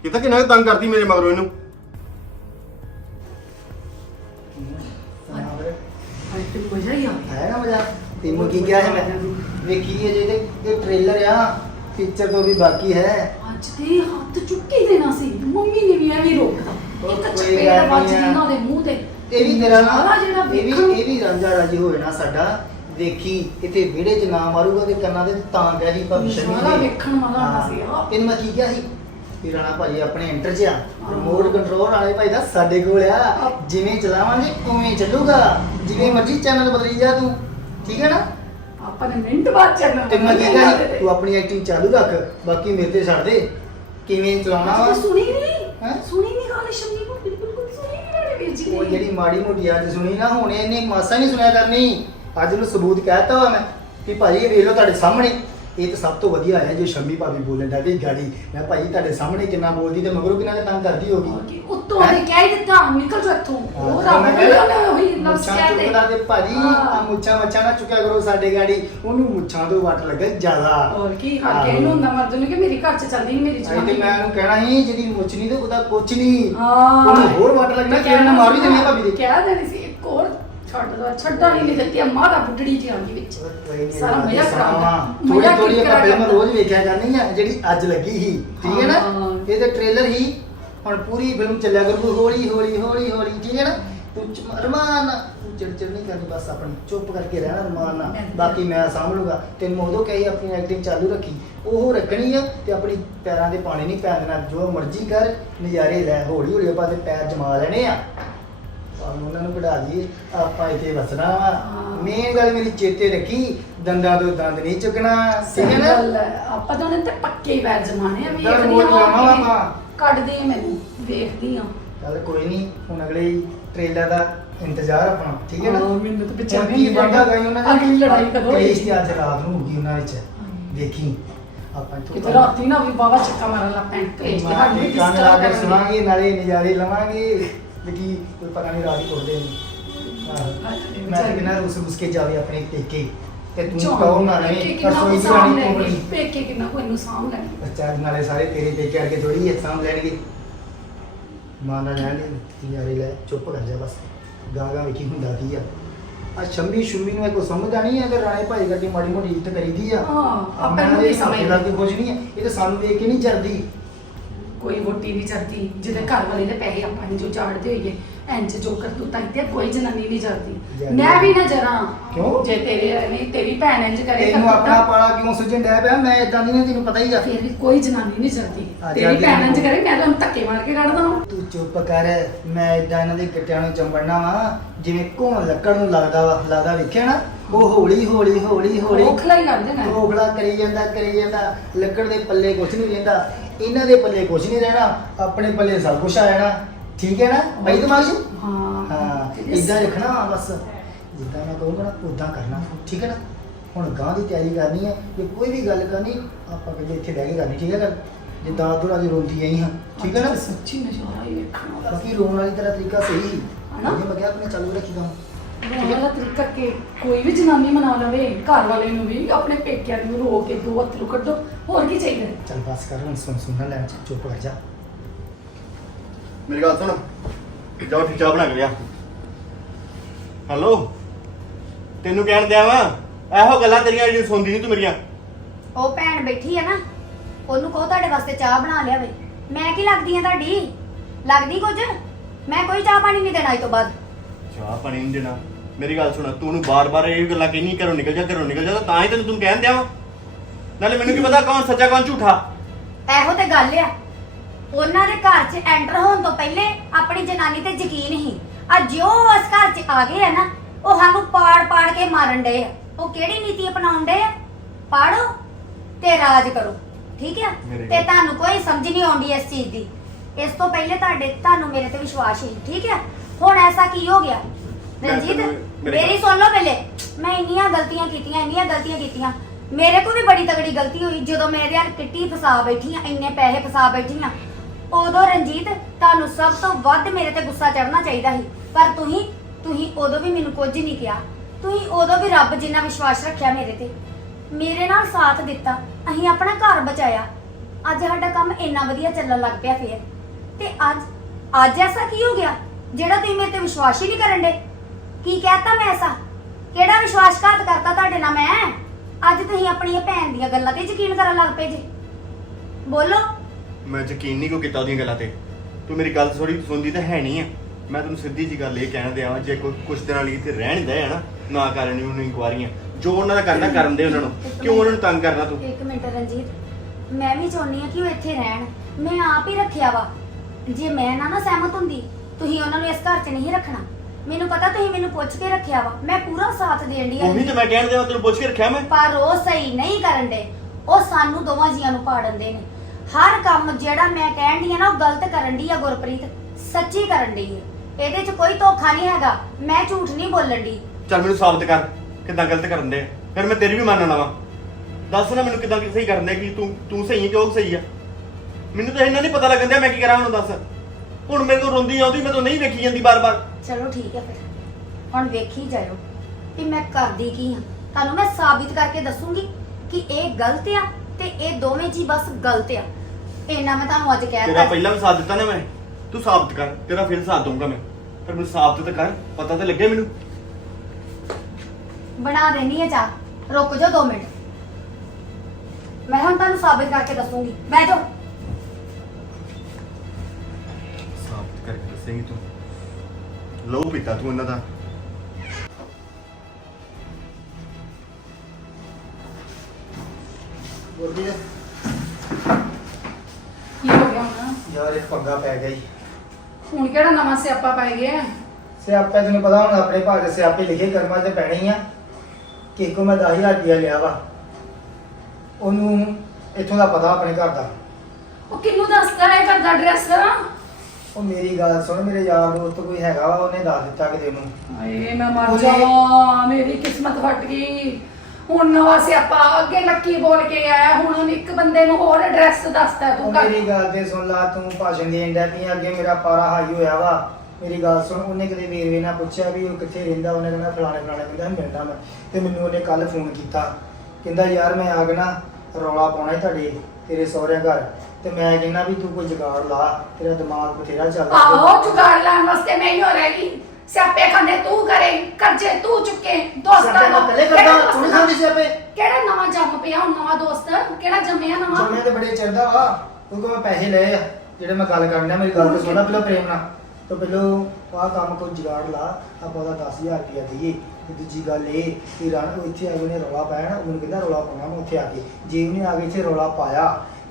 ਇਹ ਤਾਂ ਕਿੰਨਾ ਕੁ ਤੰਗ ਕਰਦੀ ਮੇਰੇ ਮਗਰੋਂ ਇਹਨੂੰ ਹਾਏ ਤੇ ਮਜ਼ਾ ਹੀ ਆ ਹੈ ਨਾ ਮਜ਼ਾ ਤੈਨੂੰ ਕੀ ਕਿਹਾ ਹੈ ਮੈਂ ਵੇਖੀ ਹੈ ਜੇ ਤੇ ਟ੍ਰੇਲਰ ਆ ਪਿਕਚਰ ਤੋਂ ਵੀ ਬਾਕੀ ਹੈ ਅੱਜ ਤੇ ਹੱਥ ਚੁੱਕੀ ਦੇਣਾ ਸੀ ਮੰਮੀ ਨੇ ਵੀ ਐਵੇਂ ਰੋਕਤਾ ਉਹ ਇੱਕ ਕੋਈ ਚਪੇੜ ਗੱਲ ਵੱਜ ਨਹੀਂ ਆ। ਇਹਨਾਂ ਦੇ ਮੂੰਹ ਤੇ ਇਹ ਵੀ ਤੇਰਾ ਨਾ ਸਾਰਾ ਜਿਹੜਾ ਇਹ ਵੀ ਵੇਖਣ ਇਹ ਵੀ ਰਾਂਝਾ ਰਾਜੀ ਹੋਏ ਨਾ ਸਾਡਾ ਵੇਖੀ ਇੱਥੇ ਵਿਹੜੇ 'ਚ ਨਾ ਮਾਰੂਗਾ ਤੇ ਕੰਨਾਂ ਦੇ ਤਾਂ ਗਿਆ ਸੀ ਭਾਬੀ ਸ਼ਮੀ ਸਾਰਾ ਨੇ। ਵੇਖਣ ਵਾਲਾ ਹਾਂ। ਹੁੰਦਾ ਸੀਗਾ। ਤੈਨੂੰ ਮੈਂ ਕੀ ਕਿਹਾ ਸੀ ਵੀ ਰਾਣਾ ਭਾਜੀ ਆਪਣੇ ਐਂਟਰ 'ਚ ਆ। ਰਿਮੋਟ ਕੰਟਰੋਲ ਵਾਲੇ ਭਾਈ ਦਾ ਸਾਡੇ ਕੋਲ ਆ। ਜਿਵੇਂ ਚਲਾਵਾਂਗੇ ਉਵੇਂ ਚੱਲੂਗਾ। ਜਿਵੇਂ ਮਰਜ਼ੀ ਚੈਨਲ ਬਦਲੀ ਜਾ ਤੂੰ। ਠੀਕ ਹੈ ਨਾ? ਆਪਾਂ ਨੇ ਮਿੰਟ ਬਾਅਦ ਚੱਲਣਾ ਤੇ ਮੈਂ ਕੀ ਕਿਹਾ ਸੀ ਤੂੰ ਆਪਣੀ ਐਕਟਿੰਗ ਚਾਲੂ ਰੱਖ। ਬਾਕੀ ਮੇਰੇ ਤੇ ਛੱਡ ਦੇ। ਕਿਵੇਂ ਚਲਾਉਣਾ ਵਾ? ਸੁਣੀ ਨਹੀਂ ਹੈਂ? ਸੁਣੀ ਨਹੀਂ ਗੱਲ ਸ਼ਮੀ ਨੂੰ ਬਿਲਕੁਲ ਸੁਣੀ ਨਹੀਂ ਮੇਰੇ ਵੀਰ ਜੀ। ਉਹ ਨੇ ਜਿਹੜੀ ਮਾੜੀ ਮੋਟੀ ਅੱਜ ਸੁਣੀ ਨਾ ਹੁਣ ਇਹਨੇ ਮਾਸਾ ਨਹੀਂ ਸੁਣਿਆ ਕਰਨੀ। ਅੱਜ ਨੂੰ ਸਬੂਤ ਕਹਿਤਾ ਵਾ ਮੈਂ ਕਿ ਭਾਜੀ ਇਹ ਵੇਖ ਲਓ ਤੁਹਾਡੇ ਸਾਹਮਣੇ। ਇਹ ਤਾਂ ਸਭ ਤੋਂ ਵਧੀਆ ਹੈ ਜੋ ਸ਼ੰਮੀ ਭਾਬੀ ਬੋਲਣ ਦਾ ਵੀ ਗਾੜੀ ਮੈਂ ਭਾਈ ਤੁਹਾਡੇ ਸਾਹਮਣੇ ਕਿੰਨਾ ਬੋਲਦੀ ਤੇ ਮਗਰੋਂ ਕਿੰਨਾ ਕੁ ਤੰਗ ਕਰਦੀ ਹੋਗੀ। ਉੱਤੋਂ ਦੇ ਕਹਿ ਹੀ ਦਿੱਤਾ ਨਿਕਲ ਜਾ ਇੱਥੋਂ। ਉਹ ਰੱਬ ਨੇ ਕਹਿੰਦਾ, ਉਹਨੇ ਉਹੀ ਲਫ਼ਜ਼ ਮੁੱਛਾਂ ਕਹਿ ਚੁੱਕਦਾ ਤੇ ਭਾਜੀ ਹਾਂ। ਆ ਮੁੱਛਾਂ ਮੱਛਾਂ ਨਾ ਚੁੱਕਿਆ ਕਰੋ ਸਾਡੇ ਗਾੜੀ। ਉਹਨੂੰ ਮੁੱਛਾਂ ਤੋਂ ਵੱਟ ਲੱਗਾ ਜ਼ਿਆਦਾ। ਹੋਰ ਕੀ ਹਰ ਕੇ ਇਹਨੂੰ ਹੁੰਦਾ ਮਰਦ ਨੂੰ ਕਿ ਮੇਰੀ ਘਰ ਚ ਚੱਲਦੀ ਨੀ ਮੇਰੀ ਜਵਾਨੀ ਤੇ ਮੈਂ ਉਹਨੂੰ ਕਹਿਣਾ ਸੀ ਜਿਹਦੀ ਮੁੱਛ ਨਹੀਂ ਤੇ ਉਹਦਾ ਕੁਛ ਨਹੀਂ ਹਾਂ। ਉਹਨੂੰ ਹੋਰ ਵੱਟ ਲੱਗਣਾ ਕਿਹਨੇ ਮਾਰ ਆ ਭਾਬੀ ਦੇ। ਕਹਿ ਦੇਣੀ ਸੀ ਇੱਕ ਹੋਰ ਛੱਡ ਦੋ ਛੱਡਣ ਹੀ ਨਹੀਂ ਦਿੱਤੀ ਅੰਮਾ ਦਾ ਬੁੱਢੜੀ ਜੀ ਆਂਦੀ ਵਿੱਚ। ਸਾਰਾ ਮਜ਼ਾ ਖਰਾਬ ਥੋੜੀ ਥੋੜੀ ਆਪਾਂ ਫਿਲਮ। ਰੋਜ਼ ਵੇਖਿਆ ਕਰਨੀ ਆ ਜਿਹੜੀ ਅੱਜ ਲੱਗੀ ਸੀ। ਠੀਕ ਹੈ ਨਾ। ਇਹਦੇ ਟ੍ਰੇਲਰ ਹੀ ਹੁਣ ਪੂਰੀ ਫਿਲਮ ਚੱਲਿਆ ਕਰੂ ਹੌਲੀ ਹੌਲੀ ਹੌਲੀ ਹੌਲੀ। ਠੀਕ ਹੈ ਨਾ? ਤੂੰ ਰਮਾਨ ਤੂੰ ਚਿੜਚਿੜ ਨਹੀਂ ਕਰਨੀ ਬਸ ਆਪਣੀ। ਚੁੱਪ ਕਰਕੇ ਰਹਿਣਾ ਰਮਾਨ ਨਾਲ। ਬਾਕੀ ਮੈਂ ਸਾਂਭ ਲੂਗਾ ਤੈਨੂੰ ਉਦੋਂ ਕਹੀ ਆਪਣੀ ਐਕਟਿੰਗ ਚਾਲੂ ਰੱਖੀ। ਉਹ ਰੱਖਣੀ ਆ ਤੇ ਆਪਣੀ ਪੈਰਾਂ ਦੇ ਪਾਣੀ ਨਹੀਂ ਪੈਣ ਦੇਣਾ। ਜੋ ਮਰਜ਼ੀ ਕਰ ਨਜ਼ਾਰੇ ਲੈ। ਹੌਲੀ ਹੌਲੀ ਆਪਾਂ ਤੇ ਪੈਰ ਜਮਾ ਲੈਣੇ ਆ। ਉਹਨਾਂ ਨੂੰ ਕਢਾ ਦਈਏ ਆਪਾਂ ਇੱਥੇ ਵਸਣਾ ਵਾ। ਮੇਨ ਗੱਲ ਮੇਰੀ ਚੇਤੇ ਰੱਖੀ ਦੰਦਾਂ ਤੋਂ ਦੰਦ ਨਹੀਂ ਚੁੱਕਣਾ। ਠੀਕ ਹੈ ਸਹੀ ਨਾ ਗੱਲ ਹੈ। ਆਪਾਂ ਤਾਂ ਉਹਨੇ ਤੇ ਪੱਕੇ ਹੀ ਵੈਰ ਜਮਾਨੇ ਆ ਏਦਾਂ ਮੋੜ ਲਾਉਣਾ ਵਾ ਆਪਾਂ। ਕੱਢਦੀ ਆ ਮੈਨੂੰ ਵੇਖਦੀ ਆ ਚੱਲ ਕੋਈ ਨਹੀਂ ਹੁਣ ਅਗਲੇ ਟ੍ਰੇਲਰ ਦਾ ਇੰਤਜ਼ਾਰ ਆਪਣਾ ਠੀਕ ਹੈ ਨਾ? ਹਾਂ, ਮੈਨੂੰ ਤਾਂ ਪਿੱਛੇ ਹੁਣ ਨਹੀਂ ਕੀ ਬਣਦਾ ਗਈ ਉਹਨਾਂ ਦੀ? ਅਗਲੀ ਲੜਾਈ ਕਦੋਂ ਹੋਈ? ਕਲੇਸ਼ ਤੇ ਅੱਜ ਰਾਤ ਨੂੰ ਹੋਊਗੀ ਉਹਨਾਂ ਵਿੱਚ। ਦੇਖੀ। ਆਪਾਂ ਇੱਥੋਂ ਕਿਤੇ ਰਾਤੀ ਨਾ ਵੀ ਬਾਬਾ ਚੱਕਾ ਮਾਰਨ ਲੱਗ ਪੈਣ ਤੇ ਕੰਨ ਲਾ ਕੇ ਡਿਸਟਰਬ ਸੁਣਾਂਗੇ ਨਾਲੇ ਨਜ਼ਾਰੇ ਲਵਾਂਗੇ। ਦੇਖੀ ਕੋਈ ਪਤਾ ਨਹੀਂ ਰਾਤ ਹੀ ਕਰਦੇ ਨੇ ਮੈਂ ਤਾਂ ਬਿਨਾਂ ਰੁਸ ਰੁਸ ਕੇ ਜਾਵੇ ਆਪਣੇ ਪੇਕੇ। ਤੇ ਤੂੰ ਕਹੋ ਨਾ ਨਹੀਂ ਰਸੋਈ ਦੀ ਰਾਣੀ ਕੋਣੀ ਪੇਕੇ ਕਿੰਨਾ ਕੋਈ ਨੂੰ ਸਾਂਭ ਲੈਣੀ ਬੱਚਾ ਨਾਲੇ ਸਾਰੇ ਤੇਰੇ ਪੇਕੇ ਅਰਗੇ ਥੋੜੀ ਹੈ ਸਾਂਭ ਲੈਣਗੇ। ਮਾਂ ਨਾਲ ਰਹਿਣ ਦੇ ਯਾਰੇ ਲੈ ਚੁੱਪ ਕਰ ਜਾ ਬਸ। ਗਾਗਾ ਵੇਖੀ ਹੁੰਦਾ ਕੀ ਆ। ਆ ਸ਼ੰਮੀ ਸ਼ੁੰਮੀ ਨੂੰ ਇਹ ਕੋ ਸਮਝਦਾ ਨਹੀਂ ਹੈ ਤੇ ਰਾਣੇ ਭਾਈ ਕਰਕੇ ਮਾੜੀ ਮੋਟੀ ਇੱਜ਼ਤ ਕਰੀਦੀ ਆ। ਹਾਂ, ਆਪਾਂ ਨੂੰ ਇਹ ਕੀ? ਲੱਗ ਕੁਝ ਨਹੀਂ ਹੈ ਇਹ ਤਾਂ ਸਾਨੂੰ ਦੇਖ ਕੇ ਨਹੀਂ ਚੜਦੀ। ਕੋਈ ਵੋਟੀ ਨਹੀਂ ਚੜਦੀ ਜਿਹਦੇ ਘਰ ਵਾਲੇ ਦੇ ਪੈਸੇ ਆਪਾਂ ਨੂੰ ਜੋ ਚਾੜਦੇ ਹੋਈਏ ਇੰਜ ਜੋ ਕਰ ਤੂੰ ਤਾਂ ਇੱਥੇ ਕੋਈ ਜਨਾਨੀ ਨਹੀਂ ਚੜਦੀ। ਜਾਂਦੀ ਮੈਂ ਵੀ ਨਾ ਜਰਾਂ। ਕਿਉਂ? ਜੇ ਤੇਰੇ ਨਹੀਂ ਤੇਰੀ ਭੈਣ ਇੰਜ ਕਰੇ ਤੈਨੂੰ ਆਪਣਾ ਪਾਲਾ ਕਿਉਂ ਸੁਝਣ ਡਿਆ ਪਿਆ? ਮੈਂ ਇਦਾਂ ਨਹੀਂ ਤੈਨੂੰ ਪਤਾ ਹੀ ਆ। ਫਿਰ ਵੀ ਕੋਈ ਜਨਾਨੀ ਨਹੀਂ ਚੜਦੀ। ਆ ਤੇਰੀ ਜਾਂਦੀ ਭੈਣ ਇੰਜ ਨਹੀਂ। ਕਰੇ ਮੈਂ ਤਾਂ ਉਹਨੂੰ ਧੱਕੇ ਮਾਰ ਕੇ ਕੱਢ ਦਵਾਂ ਤੂੰ ਚੁੱਪ ਕਰ ਮੈਂ ਇਦਾਂ ਇਹਨਾਂ ਦੇ ਗਿੱਟਿਆਂ ਨੂੰ ਚੰਬੜਨਾ ਵਾ। ਜਿਵੇਂ ਘੋਣ ਲੱਕੜ ਨੂੰ ਲੱਗਦਾ ਵਾ ਲੱਗਦਾ ਵੇਖਿਆ ਨਾ? ਉਹ ਹੌਲੀ ਹੌਲੀ ਹੌਲੀ ਹੌਲੀ। ਔਖਲਾ ਹੀ ਕਰਦੇ ਨੇ ਰੋਗਲਾ ਕਰੀ ਜਾਂਦਾ ਕਰੀ ਜਾਂਦਾ। ਲੱਕੜ ਦੇ ਪੱਲੇ ਕੁਝ ਨਹੀਂ ਰਹਿੰਦਾ। ਇਹਨਾਂ ਦੇ ਪੱਲੇ ਕੁਝ ਨਹੀਂ ਰਹਿਣਾ ਆਪਣੇ ਪੱਲੇ ਸਭ ਕੁਝ ਆ ਜਾਣਾ। ਠੀਕ ਹੈ ਨਾ ਬਈ ਦਿਮਾਗ 'ਚ ਹਾਂ। ਹਾਂ ਇਦਾਂ ਰੱਖਣਾ ਬਸ। ਜਿੱਦਾਂ ਮੈਂ ਕਹੂੰਗਾ ਨਾ ਉਦਾਂ ਕਰਨਾ। ਠੀਕ ਹੈ ਨਾ? ਹੁਣ ਗਾਂ ਦੀ ਤਿਆਰੀ ਕਰਨੀ ਹੈ ਜੇ ਕੋਈ ਵੀ ਗੱਲ ਕਰਨੀ ਆਪਾਂ ਕਹਿੰਦੇ ਇੱਥੇ ਬਹਿ ਕੇ ਕਰਨੀ ਠੀਕ ਹੈ ਗੱਲ ਜਿੱਦਾਂ ਤੂੰ ਅੱਜ ਰੋਂਦੀ ਆਈ ਹਾਂ ਠੀਕ ਹੈ ਨਾ? ਸੱਚੀ ਨਜ਼ਾਰਾ ਹੀ ਵੇਖਣਾ ਦਾ ਬਾਕੀ ਰੋਣ ਵਾਲੀ ਤੇਰਾ ਤਰੀਕਾ ਸਹੀ ਸੀ? ਇਹ ਮੈਂ ਕਿਹਾ ਆਪਣੇ ਚਾਲੂ ਰੱਖੀ ਗਾ ਵਾਲਾ ਤਰੀਕਾ ਕਿ ਕੋਈ ਵੀ ਜਨਾਨੀ ਮਨਾ ਲਵੇ ਘਰ ਵਾਲੇ ਨੂੰ ਵੀ ਆਪਣੇ ਪੇਕਿਆਂ ਨੂੰ ਰੋ ਕੇ ਦੋ ਹੱਥ ਨੂੰ ਕੱਢੋ। ਹੋਰ ਕੀ ਚਾਹੀਦਾ? ਚੱਲ ਬਸ ਕਰ ਹੁਣ ਸੁਣ ਸੁਣ ਨਾ ਲੈ ਚੁੱਪ ਕਰ ਜਾ। ਮੇਰੀ ਗੱਲ ਸੁਣ। ਜਾਓ ਠੀਕ ਚਾਹ ਬਣਾ ਕੇ ਲਿਆ। ਹੈਲੋ? ਤੈਨੂੰ ਕਹਿਣ ਦਿਆ ਵਾ ਇਹੋ ਗੱਲਾਂ ਤੇਰੀਆਂ ਜਿਹੜੀ ਸੁਣਦੀ ਨਹੀਂ ਤੂੰ ਮੇਰੀਆਂ। ਉਹ ਭੈਣ ਬੈਠੀ ਆ ਨਾ ਉਹਨੂੰ ਕਹੋ ਤੁਹਾਡੇ ਵਾਸਤੇ ਚਾਹ ਬਣਾ ਲਿਆਵੇ ਮੈਂ ਕੀ ਲੱਗਦੀ ਆ ਤੁਹਾਡੀ? ਲੱਗਦੀ ਕੁਝ? ਮੈਂ ਕੋਈ ਚਾਹ ਪਾਣੀ ਨਹੀਂ ਦੇਣਾ ਅੱਜ ਤੋਂ ਬਾਅਦ। ਚਾਹ ਪਾਣੀ ਨਹੀਂ ਦੇਣਾ। ਮੇਰੀ ਗੱਲ ਸੁਣ ਤੂੰ ਉਹਨੂੰ ਬਾਰ-ਬਾਰ ਇਹ ਗੱਲਾਂ ਕਹਿਨੀ ਘਰੋਂ ਨਿਕਲ ਜਾ ਘਰੋਂ ਨਿਕਲ ਜਾ ਤਾਂ ਹੀ ਤੈਨੂੰ ਤੂੰ ਕਹਿਣ ਦਿਆ ਵਾ। ਨਾਲੇ ਮੈਨੂੰ ਕੀ ਪਤਾ ਕੌਣ ਸੱਚਾ ਕੌਣ ਝੂਠਾ? ਇਹੋ ਤੇ ਗੱਲ ਆ। ਉਹਨਾਂ ਦੇ ਘਰ 'ਚ ਐਂਟਰ ਹੋਣ ਤੋਂ ਪਹਿਲੇ ਆਪਣੀ ਜਨਾਨੀ ਤੇ ਯਕੀਨ ਹੀ। ਆ ਜੋ ਇਸ ਘਰ 'ਚ ਆ ਗਏ ਆ ਨਾ ਉਹ ਸਾਨੂੰ ਪਾੜ-ਪਾੜ ਕੇ ਮਾਰਨ ਡਏ ਆ। ਉਹ ਕਿਹੜੀ ਨੀਤੀ ਅਪਣਾਉਣ ਡਏ ਆ? ਪਾੜੋ ਤੇ ਰਾਜ ਕਰੋ ਠੀਕ ਆ? ਮੇਰੇ ਤੇ ਤੁਹਾਨੂੰ ਕੋਈ ਸਮਝ ਨਹੀਂ ਆਉਂਦੀ ਇਸ ਚੀਜ਼ ਦੀ। ਇਸ ਤੋਂ ਪਹਿਲੇ ਤੁਹਾਡੇ ਤੁਹਾਨੂੰ ਮੇਰੇ ਤੇ ਵਿਸ਼ਵਾਸ ਹੀ ਠੀਕ ਆ? ਹੁਣ ਐਸਾ ਕੀ ਹੋ ਗਿਆ? ਮੈਂ ਰਣਜੀਤ ਮੇਰੀ ਸੁਣ ਲਓ ਪਹਿਲੇ। ਮੈਂ ਇੰਨੀਆਂ ਗਲਤੀਆਂ ਕੀਤੀਆਂ ਇੰਨੀਆਂ ਗਲਤੀਆਂ ਕੀਤੀਆਂ। ਮੇਰੇ ਕੋਲ ਵੀ ਬੜੀ ਤਗੜੀ ਗਲਤੀ ਹੋਈ, ਜਦੋਂ ਮੈਂ ਇਹਦੇ ਨਾਲ ਕਿੱਟੀ ਫਸਾ ਬੈਠੀ ਆ, ਇੰਨੇ ਪੈਸੇ ਫਸਾ ਬੈਠੀ ਆ। ਉਦੋਂ ਰਣਜੀਤ, ਤੁਹਾਨੂੰ ਸਭ ਤੋਂ ਵੱਧ ਮੇਰੇ ਤੇ ਗੁੱਸਾ ਚੜਨਾ ਚਾਹੀਦਾ ਸੀ। ਪਰ ਤੁਸੀਂ ਤੁਸੀਂ ਉਦੋਂ ਵੀ ਮੈਨੂੰ ਕੁਝ ਨਹੀਂ ਕਿਹਾ। ਤੁਸੀਂ ਉਦੋਂ ਵੀ ਰੱਬ ਜਿੰਨਾ ਵਿਸ਼ਵਾਸ ਰੱਖਿਆ ਮੇਰੇ ਤੇ। ਮੇਰੇ ਨਾਲ ਸਾਥ ਦਿੱਤਾ, ਅਸੀਂ ਆਪਣਾ ਘਰ ਬਚਾਇਆ। ਅੱਜ ਸਾਡਾ ਕੰਮ ਇੰਨਾ ਵਧੀਆ ਚੱਲਣ ਲੱਗ ਪਿਆ ਫੇਰ। ਤੇ ਅੱਜ ਅੱਜ ਐਸਾ ਕੀ ਹੋ ਗਿਆ, ਜਿਹੜਾ ਤੁਸੀਂ ਮੇਰੇ ਤੇ ਵਿਸ਼ਵਾਸ ਹੀ ਨਹੀਂ ਕਰਨ ਦੇ? ਕੀ ਕਹਿਤਾ ਮੈਂ ਐਸਾ? ਕਿਹੜਾ ਵਿਸ਼ਵਾਸਘਾਤ ਕਰਤਾ ਤੁਹਾਡੇ ਨਾਲ ਮੈਂ? ਅੱਜ ਤੁਸੀਂ ਆਪਣੀਆਂ ਭੈਣ ਦੀਆਂ ਗੱਲਾਂ ਤੇ ਯਕੀਨ ਕਰਨ ਲੱਗ ਪਏ ਜੇ। ਬੋਲੋ। ਮੈਂ ਯਕੀਨ ਨਹੀਂ ਕੋ ਕੀਤਾ ਉਹਦੀਆਂ ਗੱਲਾਂ ਤੇ। ਤੂੰ ਮੇਰੀ ਗੱਲ ਥੋੜੀ ਸੁਣਦੀ ਤਾਂ ਹੈ ਨਹੀਂ ਆ। ਮੈਂ ਤੈਨੂੰ ਸਿੱਧੀ ਜੀ ਗੱਲ ਇਹ ਕਹਿਣ ਦਿਆ ਜੇ ਕੋਈ ਕੁਛ ਦਿਨਾਂ ਲਈ ਇੱਥੇ ਰਹਿਣ ਦਾ ਹੈ ਨਾ ਨਾ ਕਰਨ ਉਹਨੂੰ ਇਨਕੁਆਰੀਆਂ। ਜੋ ਉਹਨਾਂ ਦਾ ਕਰਨਾ ਕਰਨ ਦੇ ਉਹਨਾਂ ਨੂੰ। ਕਿਉਂ ਉਹਨਾਂ ਨੂੰ ਤੰਗ ਕਰਨਾ ਤੂੰ? ਇੱਕ ਮਿੰਟ ਰਣਜੀਤ ਮੈਂ ਵੀ ਚਾਹੁੰਦੀ ਆ ਕਿ ਉਹ ਇੱਥੇ ਰਹਿਣ। ਮੈਂ ਆਪ ਹੀ ਰੱਖਿਆ ਵਾ। ਜੇ ਮੈਂ ਨਾ ਨਾ ਸਹਿਮਤ ਹੁੰਦੀ ਤੁਸੀਂ ਉਹਨਾਂ ਨੂੰ ਇਸ ਘਰ 'ਚ ਨਹੀਂ ਰੱਖਣਾ। ਮੈਨੂੰ ਪਤਾ ਤੁਸੀਂ ਮੈਨੂੰ ਪੁੱਛ ਕੇ ਰੱਖਿਆ ਵਾ। ਮੈਂ ਪੂਰਾ ਸਾਥ ਦੇਣ ਦੀ ਉਹੀ ਤਾਂ ਮੈਂ ਕਹਿਣ ਦਿਆ ਤੈਨੂੰ ਪੁੱਛ ਕੇ ਰੱਖਿਆ ਮੈਂ? ਪਰ ਉਹ ਸਹੀ ਨਹੀਂ ਕਰਨ ਦੇ ਉਹ ਸਾਨੂੰ ਦੋਵਾਂ ਜੀਆਂ ਨੂੰ ਪਾੜਨ ਦੇ ਨੇ। ਹਰ ਕੰਮ ਜਿਹੜਾ ਮੈਂ ਕਹਿਣ ਦੀ ਆ ਨਾ ਉਹ ਗਲਤ ਕਰਨ ਦੀ ਆ ਗੁਰਪ੍ਰੀਤ। ਸੱਚੀ ਕਰਨ ਦੀ ਹੈ ਇਹਦੇ 'ਚ ਕੋਈ ਧੋਖਾ ਨਹੀਂ ਹੈਗਾ। ਮੈਂ ਝੂਠ ਨਹੀਂ ਬੋਲਣ ਦੀ ਚੱਲ ਮੈਨੂੰ ਸਾਬਤ ਕਰ ਕਿੱਦਾਂ ਗਲਤ ਕਰਨ ਦੇ ਫਿਰ ਮੈਂ ਤੇਰੀ ਵੀ ਮੰਨਣਾ ਵਾ। ਦੱਸ ਨਾ ਮੈਨੂੰ ਕਿਦਾਂ ਸਹੀ ਕਰਨ ਦੇ ਕਿ ਤੂੰ ਤੂੰ ਸਹੀ ਹੈ ਕਿਉਂ ਸਹੀ ਆ। ਮੈਨੂੰ ਤਾਂ ਇਹਨਾਂ ਨਹੀਂ ਪਤਾ ਲੱਗਣ ਦਿਆ ਮੈਂ ਕੀ ਕਰਾਂ ਹੁਣ ਦੱਸ। ਹੁਣ ਕੋਲ ਰੋਂਦੀ ਆਉਂਦੀ ਮੈਂ ਤਾਂ ਨਹੀਂ ਵੇਖੀ ਜਾਂਦੀ ਬਾਰ-ਬਾਰ। ਚਲੋ ਠੀਕ ਹੈ ਫਿਰ। ਹੁਣ ਵੇਖੀ ਜਾਇਓ ਕਿ ਮੈਂ ਕਰਦੀ ਕੀ ਹਾਂ। ਤੁਹਾਨੂੰ ਮੈਂ ਸਾਬਿਤ ਕਰਕੇ ਦੱਸੂਗੀ ਕਿ ਇਹ ਗਲਤ ਆ ਤੇ ਇਹ ਦੋਵੇਂ ਜੀ ਬਸ ਗਲਤ ਆ। ਇੰਨਾ ਮੈਂ ਤੁਹਾਨੂੰ ਅੱਜ ਕਹਿ ਤੇਰਾ ਦਿੱਤਾ। ਪਹਿਲਾਂ ਵੀ ਸਾਥ ਦਿੱਤਾ ਨਾ ਮੈਂ। ਤੂੰ ਸਾਬਤ ਕਰ ਤੇਰਾ ਫਿਰ ਸਾਥ ਦਊਂਗਾ ਮੈਂ। ਪਰ ਮੈਨੂੰ ਸਾਬਤ ਤਾਂ ਕਰ ਪਤਾ ਤਾਂ ਲੱਗੇ ਮੈਨੂੰ। ਬਣਾ ਦੇਣੀ ਹੈ ਚਾਹ। ਰੁਕ ਜਾਓ 2 ਮਿੰਟ। ਮੈਂ ਹੁਣ ਤੁਹਾਨੂੰ ਸਾਬਿਤ ਕਰਕੇ ਦੱਸੂਗੀ। ਬਹਿ ਦੱਸੇਂਗੀ ਤੂੰ। ਲਹੂ ਪੀਤਾ ਤੂੰ ਇਹਨਾਂ ਦਾ। ਬੋਲਦੀ ਆ, ਕੀ ਹੋ ਗਿਆ ਹੁਣ? ਯਾਰ ਇੱਕ ਪੰਗਾ ਪੈ ਗਿਆ ਹੁਣ ਕਿਹੜਾ ਨਵਾਂ ਸਿਆਪਾ ਪੈ ਗਿਆ? ਸਿਆਪੇ ਤੈਨੂੰ ਪਤਾ ਹੁਣ ਆਪਣੇ ਭਾਗ ਦੇ ਸਿਆਪੇ ਲਿਖੇ ਕਰਮਾਂ ਤੇ ਪੈਣੇ ਹੀ ਆ। ਕਿ ਕੋ ਮੈਂ 10000 ਰੁਪਇਆ ਲਿਆ ਵਾ। ਉਹਨੂੰ ਇੱਥੋਂ ਦਾ ਪਤਾ ਆਪਣੇ ਘਰ ਦਾ। ਉਹ ਕਿੰਨੂੰ ਦੱਸਦਾ ਹੈ ਘਰ ਦਾ ਐਡਰੈਸ ਉਹ ਮੇਰੀ ਗੱਲ ਸੁਣ ਮੇਰੇ ਯਾਰ ਦੋਸਤ ਕੋਈ ਹੈਗਾ ਵਾ ਉਹਨੇ ਦੱਸ ਦਿੱਤਾ ਕਿ ਉਹਨੂੰ। ਹਾਏ ਮੈਂ ਮਰ ਜਾਵਾਂ ਮੇਰੀ ਕਿਸਮਤ ਫਟ ਗਈ। ਹੁਣ ਨਵਾਂ ਸਿਆਪਾ ਅੱਗੇ ਲੱਕੀ ਬੋਲ ਕੇ ਆਇਆ ਹੁਣ ਉਹਨੇ ਇੱਕ ਬੰਦੇ ਨੂੰ ਹੋਰ ਐਡਰੈਸ ਦੱਸਦਾ ਉਹ ਤੂੰ ਮੇਰੀ ਗੱਲ ਤੇ ਸੁਣ ਲਾ ਤੂੰ ਭਾਸ਼ਣ ਦੇਣ ਪਈ ਆਂ, ਅੱਗੇ ਮੇਰਾ ਪਾਰਾ ਹਾਈ ਹੋਇਆ ਵਾ। ਮੇਰੀ ਗੱਲ ਸੁਣ ਉਹਨੇ ਕਦੇ ਵੇਰਵੇ ਨਾਲ ਪੁੱਛਿਆ ਵੀ ਉਹ ਕਿੱਥੇ ਰਹਿੰਦਾ ਉਹਨੇ ਕਹਿੰਦਾ ਫਲਾਣੇ ਫਲਾਣੇ ਕਹਿੰਦਾ ਮਿਲਦਾ ਮੈਂ। ਤੇ ਮੈਨੂੰ ਉਹਨੇ ਕੱਲ ਫੋਨ ਕੀਤਾ। ਕਹਿੰਦਾ ਯਾਰ ਮੈਂ ਆ ਗਿਆ ਨਾ ਰੌਲਾ ਪਾਉਣਾ ਹੈ ਤੁਹਾਡੇ ਤੇਰੇ ਸਹੁਰਿਆਂ ਘਰ। ਤੇ ਮੈਂ ਕਹਿੰਦਾ ਵੀ ਤੂੰ ਕੋਈ ਜੁਗਾੜ ਲਾ ਤੇਰਾ ਦਿਮਾਗ ਬਥੇਰਾ ਚੱਲਦਾ। ਆਹੋ ਜੁਗਾੜ ਲਾਉਣ ਵਾਸਤੇ ਮੈਂ ਹੀ ਹੋ ਰਹੀ ਸਿਆਪੇ ਖਾਨੇ ਤੂੰ ਕਰੇ ਕਰਜ਼ੇ ਤੂੰ ਚੁੱਕੇ ਦੋਸਤਾਂ ਨੂੰ ਪਹਿਲੇ ਕਰਦਾ ਤੂੰ? ਸਮਝੀ ਸਿਆਪੇ? ਕਿਹੜਾ ਨਵਾਂ ਜੰਮ ਪਿਆ ਹੁਣ ਨਵਾਂ ਦੋਸਤ ਕਿਹੜਾ ਜੰਮਿਆ ਨਵਾਂ? ਜਮੇ ਤੇ ਬੜੇ ਚਿਰ ਦਾ ਵਾ ਕਿਉਂਕਿ ਮੈਂ ਪੈਸੇ ਲਏ ਆ? ਜਿਹੜੇ ਮੈਂ ਗੱਲ ਕਰਨਾ ਮੇਰੀ ਗੱਲ ਤੇ ਸੁਣਾ ਪਹਿਲਾਂ ਪ੍ਰੇਮ ਨਾਲ। ਤੇ ਪਹਿਲਾਂ ਆਹ ਕੰਮ ਕੋਈ ਜੁਗਾੜ ਲਾ ਆਪਾਂ ਉਹਦਾ 10000 ਰੁਪਇਆ ਦਈਏ। ਤੇ ਦੂਜੀ ਗੱਲ ਇਹ ਕਿ ਰਣ ਇੱਥੇ ਆ ਕੇ ਉਹਨੇ ਰੌਲਾ ਪਾਇਆ ਨਾ ਉਹਨੂੰ ਕਹਿੰਦਾ ਰੌਲਾ ਪਾਉਣਾ ਮੈਂ ਉੱਥੇ ਆ ਕੇ। ਜੇ ਉਹਨੇ ਆ ਕੇ ਇੱਥੇ ਰੌਲਾ ਪਾਇਆ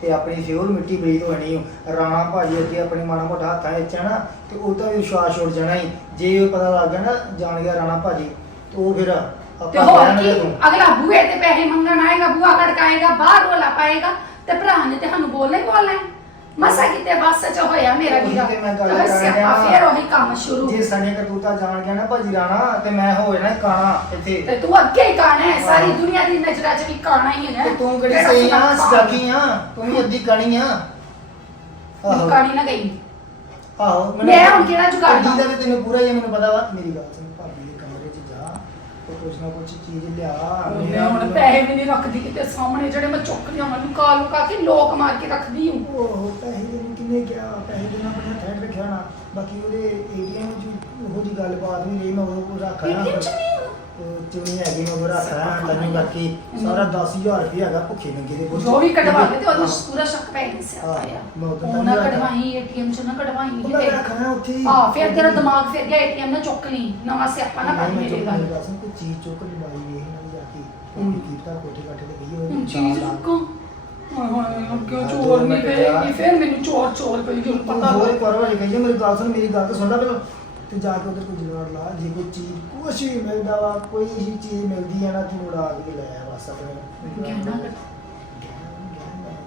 ਤੇ ਆਪਣੀ ਫਿਊਲ ਮਿੱਟੀ ਬਰੀਤ ਹੋਣੀ ਓ। ਰਾਣਾ ਭਾਜੀ ਅੱਗੇ ਆਪਣੇ ਮਾੜਾ ਮੋਟਾ ਹੱਥਾਂ ਵਿੱਚ ਆ ਨਾ ਤੇ ਉਹਦਾ ਵੀ ਵਿਸ਼ਵਾਸ ਉੱਡ ਜਾਣਾ ਹੀ ਜੇ ਉਹ ਪਤਾ ਲੱਗ ਗਿਆ ਨਾ ਜਾਣ ਗਿਆ ਰਾਣਾ ਭਾਜੀ ਤੇ ਉਹ ਫਿਰ ਤੇ ਆਪਾਂ ਹੋਰ ਤੂੰ ਅਗਲਾ ਬੂਹੇ ਤੇ ਪੈਸੇ ਮੰਗਣ ਆਏਗਾ ਬੂਹਾ ਖੜਕਾਏਗਾ ਬਾਹਰ ਰੋਲਾ ਪਾਏਗਾ ਤੇ ਭਰਾ ਨੇ ਤੇ ਸਾਨੂੰ ਬੋਲਣਾ ਹੀ ਬੋਲਣਾ ਹੈ। ਮਸਾ ਕਿਤੇ ਬੱਸ ਚ ਹੋਇਆ ਮੇਰਾ ਉਹੀ ਵੀਰਾ। ਤੇ ਮੈਂ ਗੱਲ ਅਹ ਕਰਨ ਸਿਆਪਾ ਡਿਆ। ਫੇਰ ਉਹੀ ਕੰਮ ਸ਼ੁਰੂ। ਜੇ ਸਾਡੀਆਂ ਕਰਤੂਤਾਂ ਜਾਣ ਗਿਆ ਨਾ ਭਾਜੀ ਰਾਣਾ ਤੇ ਮੈਂ ਹੋ ਜਾਣਾ ਕਾਣਾ ਇੱਥੇ। ਤੇ ਤੂੰ ਅੱਗੇ ਹੀ ਕਾਣਾ ਹੈ ਸਾਰੀ ਹਾਂ। ਦੁਨੀਆ ਦੀ ਨਜ਼ਰਾਂ 'ਚ ਵੀ ਕਾਣਾ ਹੀ ਹੈ ਤੇ ਤੂੰ ਕਿਹੜੀ ਕਿਹੜਾ ਸਹੀ ਆ ਸੁਣਾ ਸਦਾਕੀ ਆ? ਤੂੰ ਵੀ ਅੱਧੀ ਕਣੀ ਆ। ਤੂੰ ਕਾਣੀ ਨਾ ਗਈ ਆਹੋ ਮੈਂ ਹੁਣ ਕਿਹੜਾ ਜੁਗਾੜ ਅੱਧੀ ਦਾ ਲਾਵਾਂ? ਤੇ ਤੈਨੂੰ ਪੂਰਾ ਹੀ ਆ, ਮੈਨੂੰ ਪਤਾ ਵਾ ਮੇਰੀ ਗੱਲ ਸੁਣ। ਤੇ ਕੁਛ ਨਾ ਕੁਛ ਚੀਜ਼ ਲਿਆ ਮੈਂ ਹੁਣ ਪੈਸੇ ਵੀ ਨਹੀਂ ਰੱਖਦੀ ਕਿਤੇ ਸਾਹਮਣੇ ਜਿਹੜੇ ਮੈਂ ਚੁੱਕ ਲਿਆਵਾਂ ਲੁਕਾ ਲੁਕਾ ਕੇ ਲੋਕ ਮਾਰ ਕੇ ਰੱਖਦੀ ਹੂੰ। ਉਹ ਪੈਸੇ ਦੇ ਨੂੰ ਕਿੰਨੇ ਗਿਆ ਪੈਸੇ ਦੇ ਨਾਲ ਆਪਣਾ ਠਹਿਰ ਰੱਖਿਆ ਨਾ ਬਾਕੀ ਉਹਦੇ ਏਟੀਐਮ 'ਚ ਉਹੋ ਜੀ ਗੱਲਬਾਤ ਵੀ ਰਹੀ ਮੈਂ ਉਹ ਰੱਖ ਆਇਆ ATM 'ਚ ਨਹੀਂ ਚੁਣੀ ਹੈਗੀ ਮੈਂ ਉਹ ਰੱਖ ਆਇਆ ਤੈਨੂੰ ਬਾਕੀ ਸਾਰਾ 10000 ਰੁਪਏ ਹੈਗਾ ਭੁੱਖੇ ਨੰਗੇ ਦੇ ਬੁੱਝ ਜੋ ਵੀ ਕਢਵਾ ਲੈ ਤੇ ਉਹਨੂੰ। ਪੂਰਾ ਸ਼ੱਕ ਪੈ ਗਿਆ ਸੀ ਹਾਂ, ਆਇਆ ਮੈਂ ਉਦੋਂ ਉਹ ਨਾ ਨਹੀਂ ਕਢਵਾਈ ਏਟੀਐਮ 'ਚ ਨਾ ਕਢਵਾਈ ਕਿਤੇ। ਰੱਖਣਾ ਉੱਥੇ ਹੀ। ਫਿਰ ਤੇਰਾ ਦਿਮਾਗ ਫਿਰ ਗਿਆ ਏਟੀਐਮ ਨਾ ਚੁੱਕ ਲਈ। ਨਵਾਂ ਸਿਆਪਾ ਨਾ ਕਰ ਨਹੀਂ, ਮੈਂ ਮੇਰੇ ਚੁੱਪ ਗੱਲ ਨਹੀਂ ਕਰ ਸਕਦਾ, ਕੋਈ ਚੀਜ਼ ਚੁੱਕ ਲਈ ਲਾਈ ਵੇਖ ਨਾ ਜਾ ਕੇ। ਕੀਤਾ ਕੋਠੇ ਕਾਠੇ ਤੇ ਗਈ ਚਾਰ ਚੀਜ਼ ਹਾਏ ਕਿਉਂ ਚੋਰ ਨਹੀਂ ਯਾਰ। ਪਏਗੀ ਫਿਰ ਮੈਨੂੰ ਚੋਰ ਚੋਰ ਪਏਗੀ ਹੁਣ ਪਤਾ ਹੋਰ ਲੱਗ ਕਰੋ ਜੇ ਕਹੀਏ ਮੇਰੀ ਗੱਲ ਸੁਣ ਮੇਰੀ ਗੱਲ ਤਾਂ ਸੁਣ ਲੈ ਪਹਿਲਾਂ। ਤੂੰ ਜਾ ਕੇ ਉਧਰ ਕੋਈ ਜੁਗਾੜ ਲਾ ਜੇ ਕੋਈ ਚੀਜ਼ ਕੁਛ ਵੀ ਮਿਲਦਾ ਵਾ ਕੋਈ ਵੀ ਚੀਜ਼ ਮਿਲਦੀ ਹੈ ਨਾ ਤੂੰ ਉਡਾ ਕੇ ਲੈ ਆ ਬਸ ਆਪਣੇ ਗਹਿਣਾ ਕਰ।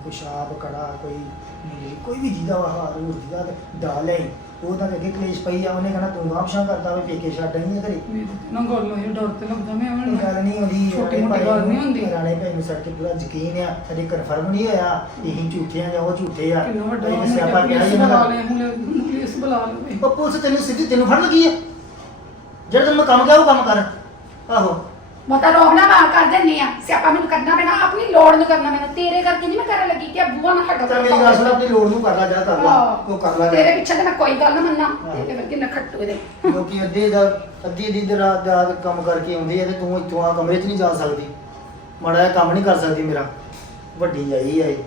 ਕੋਈ ਸ਼ਾਪ ਕੜਾ ਕੋਈ ਨੀਲੀ, ਕੋਈ ਵੀ ਜਿਹਦਾ ਵਾ ਹਾਰ ਹੂਰ ਜਿਹਦਾ ਤੇ ਡਾਲ ਲੈ ਉਹ ਤਾਂ ਅੱਗੇ ਕਲੇਸ਼ ਪਈ ਆ ਉਹਨੇ ਕਹਿਣਾ ਤੂੰ ਵਾਪਸਾਂ ਕਰਦਾ ਵੇ ਪੇਕੇ ਛੱਡ ਨਹੀਂ ਘਰੇ। ਮੇਰੇ ਤੇ ਨਾ ਗੱਲ ਹੋਈ ਡਰ ਤੇ ਲੱਗਦਾ ਮੈਂ ਇਹ ਹੁਣ ਗੱਲ ਨਹੀਂ ਹੁੰਦੀ ਛੋਟੀ ਮੋਟੀ ਗੱਲ ਨਹੀਂ ਹੁੰਦੀ। ਰਾਣੇ ਭਾਈ ਨੂੰ ਤੇ ਪੂਰਾ ਯਕੀਨ ਆ ਸਾਡੇ ਕਨਫਰਮ ਨਹੀਂ ਹੋਇਆ ਇਹੀ ਝੂਠੇ ਆ ਜਾਂ ਉਹ ਝੂਠੇ ਆ। ਕਿੰਨਾ ਵੱਡਾ ਉਹਨੇ ਸਿਆਪਾ ਕਿਹਾ ਜੀ ਬੁਲਾ ਉਹਨਾਂ ਲੈ ਹੁਣ ਪੁਲਿਸ ਬੁਲਾ ਲਵੇ। ਉਹ ਪੁਲਿਸ ਤੈਨੂੰ ਸਿੱਧੀ ਤੈਨੂੰ ਫੜ ਲਗੀ ਆ। ਜਿਹੜਾ ਤੈਨੂੰ ਮੈਂ ਕੰਮ ਕਿਹਾ ਉਹ ਕੰਮ ਕਰ। ਆਹੋ। ਮਤਾ ਰੋਹਣਾ ਮਾਰ ਕਰ ਦਿੰਨੀ ਆ। ਸਿਆਪਾ ਮੈਨੂੰ ਕਰਨਾ ਪੈਣਾ ਆਪਣੀ ਲੋੜ ਨੂੰ ਕਰਨਾ ਮੈਨੂੰ ਤੇਰੇ ਕਰਕੇ ਨਹੀਂ ਮੈਂ ਕਰਨ ਲੱਗੀ ਕਿ ਬੂਆ ਨਾ ਹਟੋ ਤਾਂ ਮੇਰੀ ਗੱਲ ਸੁਣ ਆਪਣੀ ਲੋੜ ਨੂੰ ਕਰ ਲੈ ਜਾ ਕਰ ਲਾ ਉਹ ਕਰ ਲੈ। ਤੇਰੇ ਪਿੱਛੇ ਤੇ ਮੈਂ ਕੋਈ ਗੱਲ ਨਾ ਮੰਨਾਂ। ਤੇਰੇ ਵਰਗੇ ਨਖੱਟੂ ਇਹਦੇ। ਕਿਉਂਕਿ ਅੱਧੇ ਦਾ ਅੱਧੀ ਅੱਧੀ ਦੀ ਰਾਤ ਦਾ ਕੰਮ ਕਰਕੇ ਆਉਂਦੇ ਆ ਤੇ ਤੂੰ ਇੱਥੋਂ ਆ ਕਮਰੇ 'ਚ ਨਹੀਂ ਜਾ ਸਕਦੀ। ਮਾੜਾ ਜਿਹਾ ਕੰਮ ਨਹੀਂ ਕਰ ਸਕਦੀ ਮੇਰਾ। ਵੱਡੀ ਆਈ ਆ ਇਹ।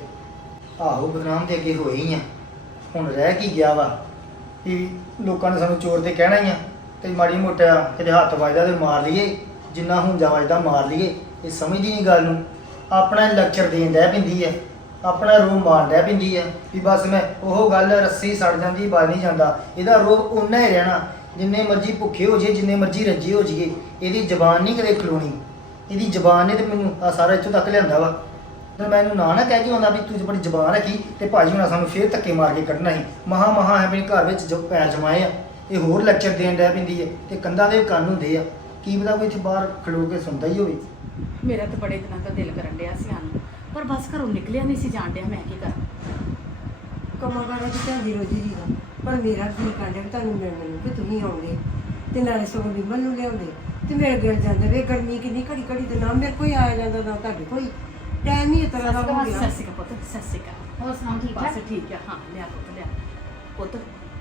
ਆਹੋ ਬਦਨਾਮ ਤੇ ਅੱਗੇ ਹੋਈ ਆ। ਹੁਣ ਰਹਿ ਕੀ ਗਿਆ ਵਾ? ਵੀ ਲੋਕਾਂ ਨੇ ਸਾਨੂੰ ਚੋਰ ਤੇ ਕਹਿਣਾ ਹੀ ਆ। ਤੇ ਮਾੜੀ ਮੋਟਾ ਕਿਤੇ ਹੱਥ ਵੱਜਦਾ ਤੇ ਮਾਰ ਲਈਏ। ਜਿੰਨਾ ਹੁੰਜਾ ਵੱਜਦਾ ਮਾਰ ਲਈਏ, ਇਹ ਸਮਝਦੀ ਨਹੀਂ ਗੱਲ ਨੂੰ। ਆਪਣਾ ਲੈਕਚਰ ਦੇਣ ਡੈ ਪਿੰਦੀ ਆ ਆਪਣਾ ਰੋਹ ਮਾਰ ਡੈ ਪਿੰਦੀ ਆ ਵੀ ਬਸ ਮੈਂ ਉਹ ਗੱਲ ਰੱਸੀ ਸੜ ਜਾਂਦੀ ਬਾਜ ਨਹੀਂ ਜਾਂਦਾ। ਇਹਦਾ ਰੋਹ ਉਨਾ ਹੀ ਰਹਿਣਾ, ਜਿੰਨੇ ਮਰਜ਼ੀ ਭੁੱਖੇ ਹੋ ਜੇ ਜਿੰਨੇ ਮਰਜ਼ੀ ਰੱਜੇ ਹੋ ਜਾਈਏ, ਇਹਦੀ ਜ਼ਬਾਨ ਨਹੀਂ ਕਦੇ ਖਲੋਣੀ। ਇਹਦੀ ਜ਼ਬਾਨ ਨੇ ਤੇ ਮੈਨੂੰ ਆ ਸਾਰਾ ਇੱਥੋਂ ਤੱਕ ਲਿਆਂਦਾ ਵਾ। ਤੇ ਮੈਂ ਇਹਨੂੰ ਨਾ ਨਾ ਕਹਿ ਕੇ ਆਉਂਦਾ ਵੀ ਤੂੰ ਬੜੀ ਜ਼ਬਾਨ ਰੱਖੀ, ਤੇ ਭਾਜੀ ਹੁਣਾਂ ਸਾਨੂੰ ਫੇਰ ਧੱਕੇ ਮਾਰ ਕੇ ਕੱਢਣਾ ਸੀ। ਮਹਾ ਮਹਾ ਆਪਣੇ ਘਰ ਵਿੱਚ ਜੋ ਪੈਰ ਜਮਾਏ ਆ, ਇਹ ਹੋਰ ਲੈਕਚਰ ਦੇਣ ਡੈ ਪਿੰਦੀ ਹੈ ਤੇ ਕੰਧਾਂ ਦੇ ਕੰਨ ਹੁੰਦੇ ਆ। ਕੀ ਪਤਾ ਕੋਈ ਇੱਥੇ ਬਾਹਰ ਖਲੋ ਕੇ ਸੁਣਦਾ ਹੀ ਹੋਵੇ। ਮੇਰਾ ਤਾਂ ਬੜੇ ਦਿਨਾਂ ਦਾ ਦਿਲ ਕਰਨ ਡਿਆ ਸੀ ਆਉਣ ਨੂੰ। ਪਰ ਬਸ ਘਰੋਂ ਨਿਕਲਿਆ ਨਹੀਂ ਸੀ ਜਾਣ ਡਿਆ ਮੈਂ ਕੀ ਕਰਾਂ। ਕੰਮਾਂ ਕਾਰਾਂ ਦੀ ਜੀ ਰੋਜੀ ਦੀ ਦਾ। ਪਰ ਮੇਰਾ ਕੀ ਕਾਂਡਿਆ ਵੀ ਤੁਹਾਨੂੰ ਮਿਲਣ ਨੂੰ ਕਿ ਤੁਸੀਂ ਆਉਂਦੇ। ਤੇ ਨਾਲੇ ਸਗੋਂ ਵਿਮਲ ਨੂੰ ਲਿਆਉਂਦੇ। ਤੇ ਮੇਰੇ ਗਿਲ ਜਾਂਦੇ ਵੇ ਗਰਮੀ ਕਿੰਨੀ ਘੜੀ ਘੜੀ ਤੇ ਨਾ ਮੇਰੇ ਕੋਈ ਆਇਆ ਜਾਂਦਾ ਨਾ ਤੁਹਾਡੇ ਕੋਈ। ਟਾਈਮ ਹੀ ਇਸ ਤਰ੍ਹਾਂ ਦਾ ਹੋ ਗਿਆ। ਅਕਾਲ ਪੁੱਤ ਅਕਾਲ। ਹੋਰ ਸੁਣਾਓ ਠੀਕ ਬਸ ਠਾਕ? ਠੀਕ ਆ ਹਾਂ ਲਿਆ ਪੁੱਤ ਲਿਆ। ਪੁੱਤ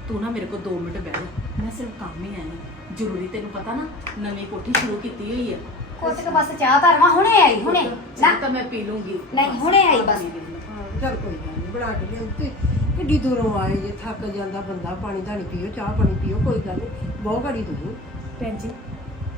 ਤੂੰ ਨਾ ਮੇਰੇ ਕੋਲ 2 ਮਿੰਟ ਬਹਿ ਜਾ। ਮੈਂ ਸਿਰਫ ਕੰਮ ਹੀ ਆਈ ਹਾਂ। ਜ਼ਰੂਰੀ ਤੈਨੂੰ ਪਤਾ ਨਾ ਨਵੀਂ ਕੋਠੀ ਸ਼ੁਰੂ ਕੀਤੀ ਹੋਈ ਆ। ਕੁਛ ਕੁ ਬਸ ਚਾਹ ਧਰਵਾ ਹੁਣੇ ਆਈ ਹੁਣੇ। ਨਾ। ਤਾਂ ਮੈਂ ਪੀ ਲੂੰਗੀ। ਨਹੀਂ, ਹੁਣੇ ਆਈ ਬਸ। ਹਾਂ, ਚੱਲ ਕੋਈ ਗੱਲ ਨਹੀਂ ਬਣਾ ਕੇ ਲਿਆਉਂ ਤੇ। ਕਿੱਡੀ ਦੂਰੋਂ ਆਏ ਜੇ ਥੱਕ ਜਾਂਦਾ ਬੰਦਾ ਪਾਣੀ ਧਾਣੀ ਪੀਓ ਚਾਹ ਪਾਣੀ ਪੀਓ ਕੋਈ ਗੱਲ ਨਹੀਂ ਬਹੁਤ ਘੜੀ ਤੁਸੀਂ ਭੈਣ ਜੀ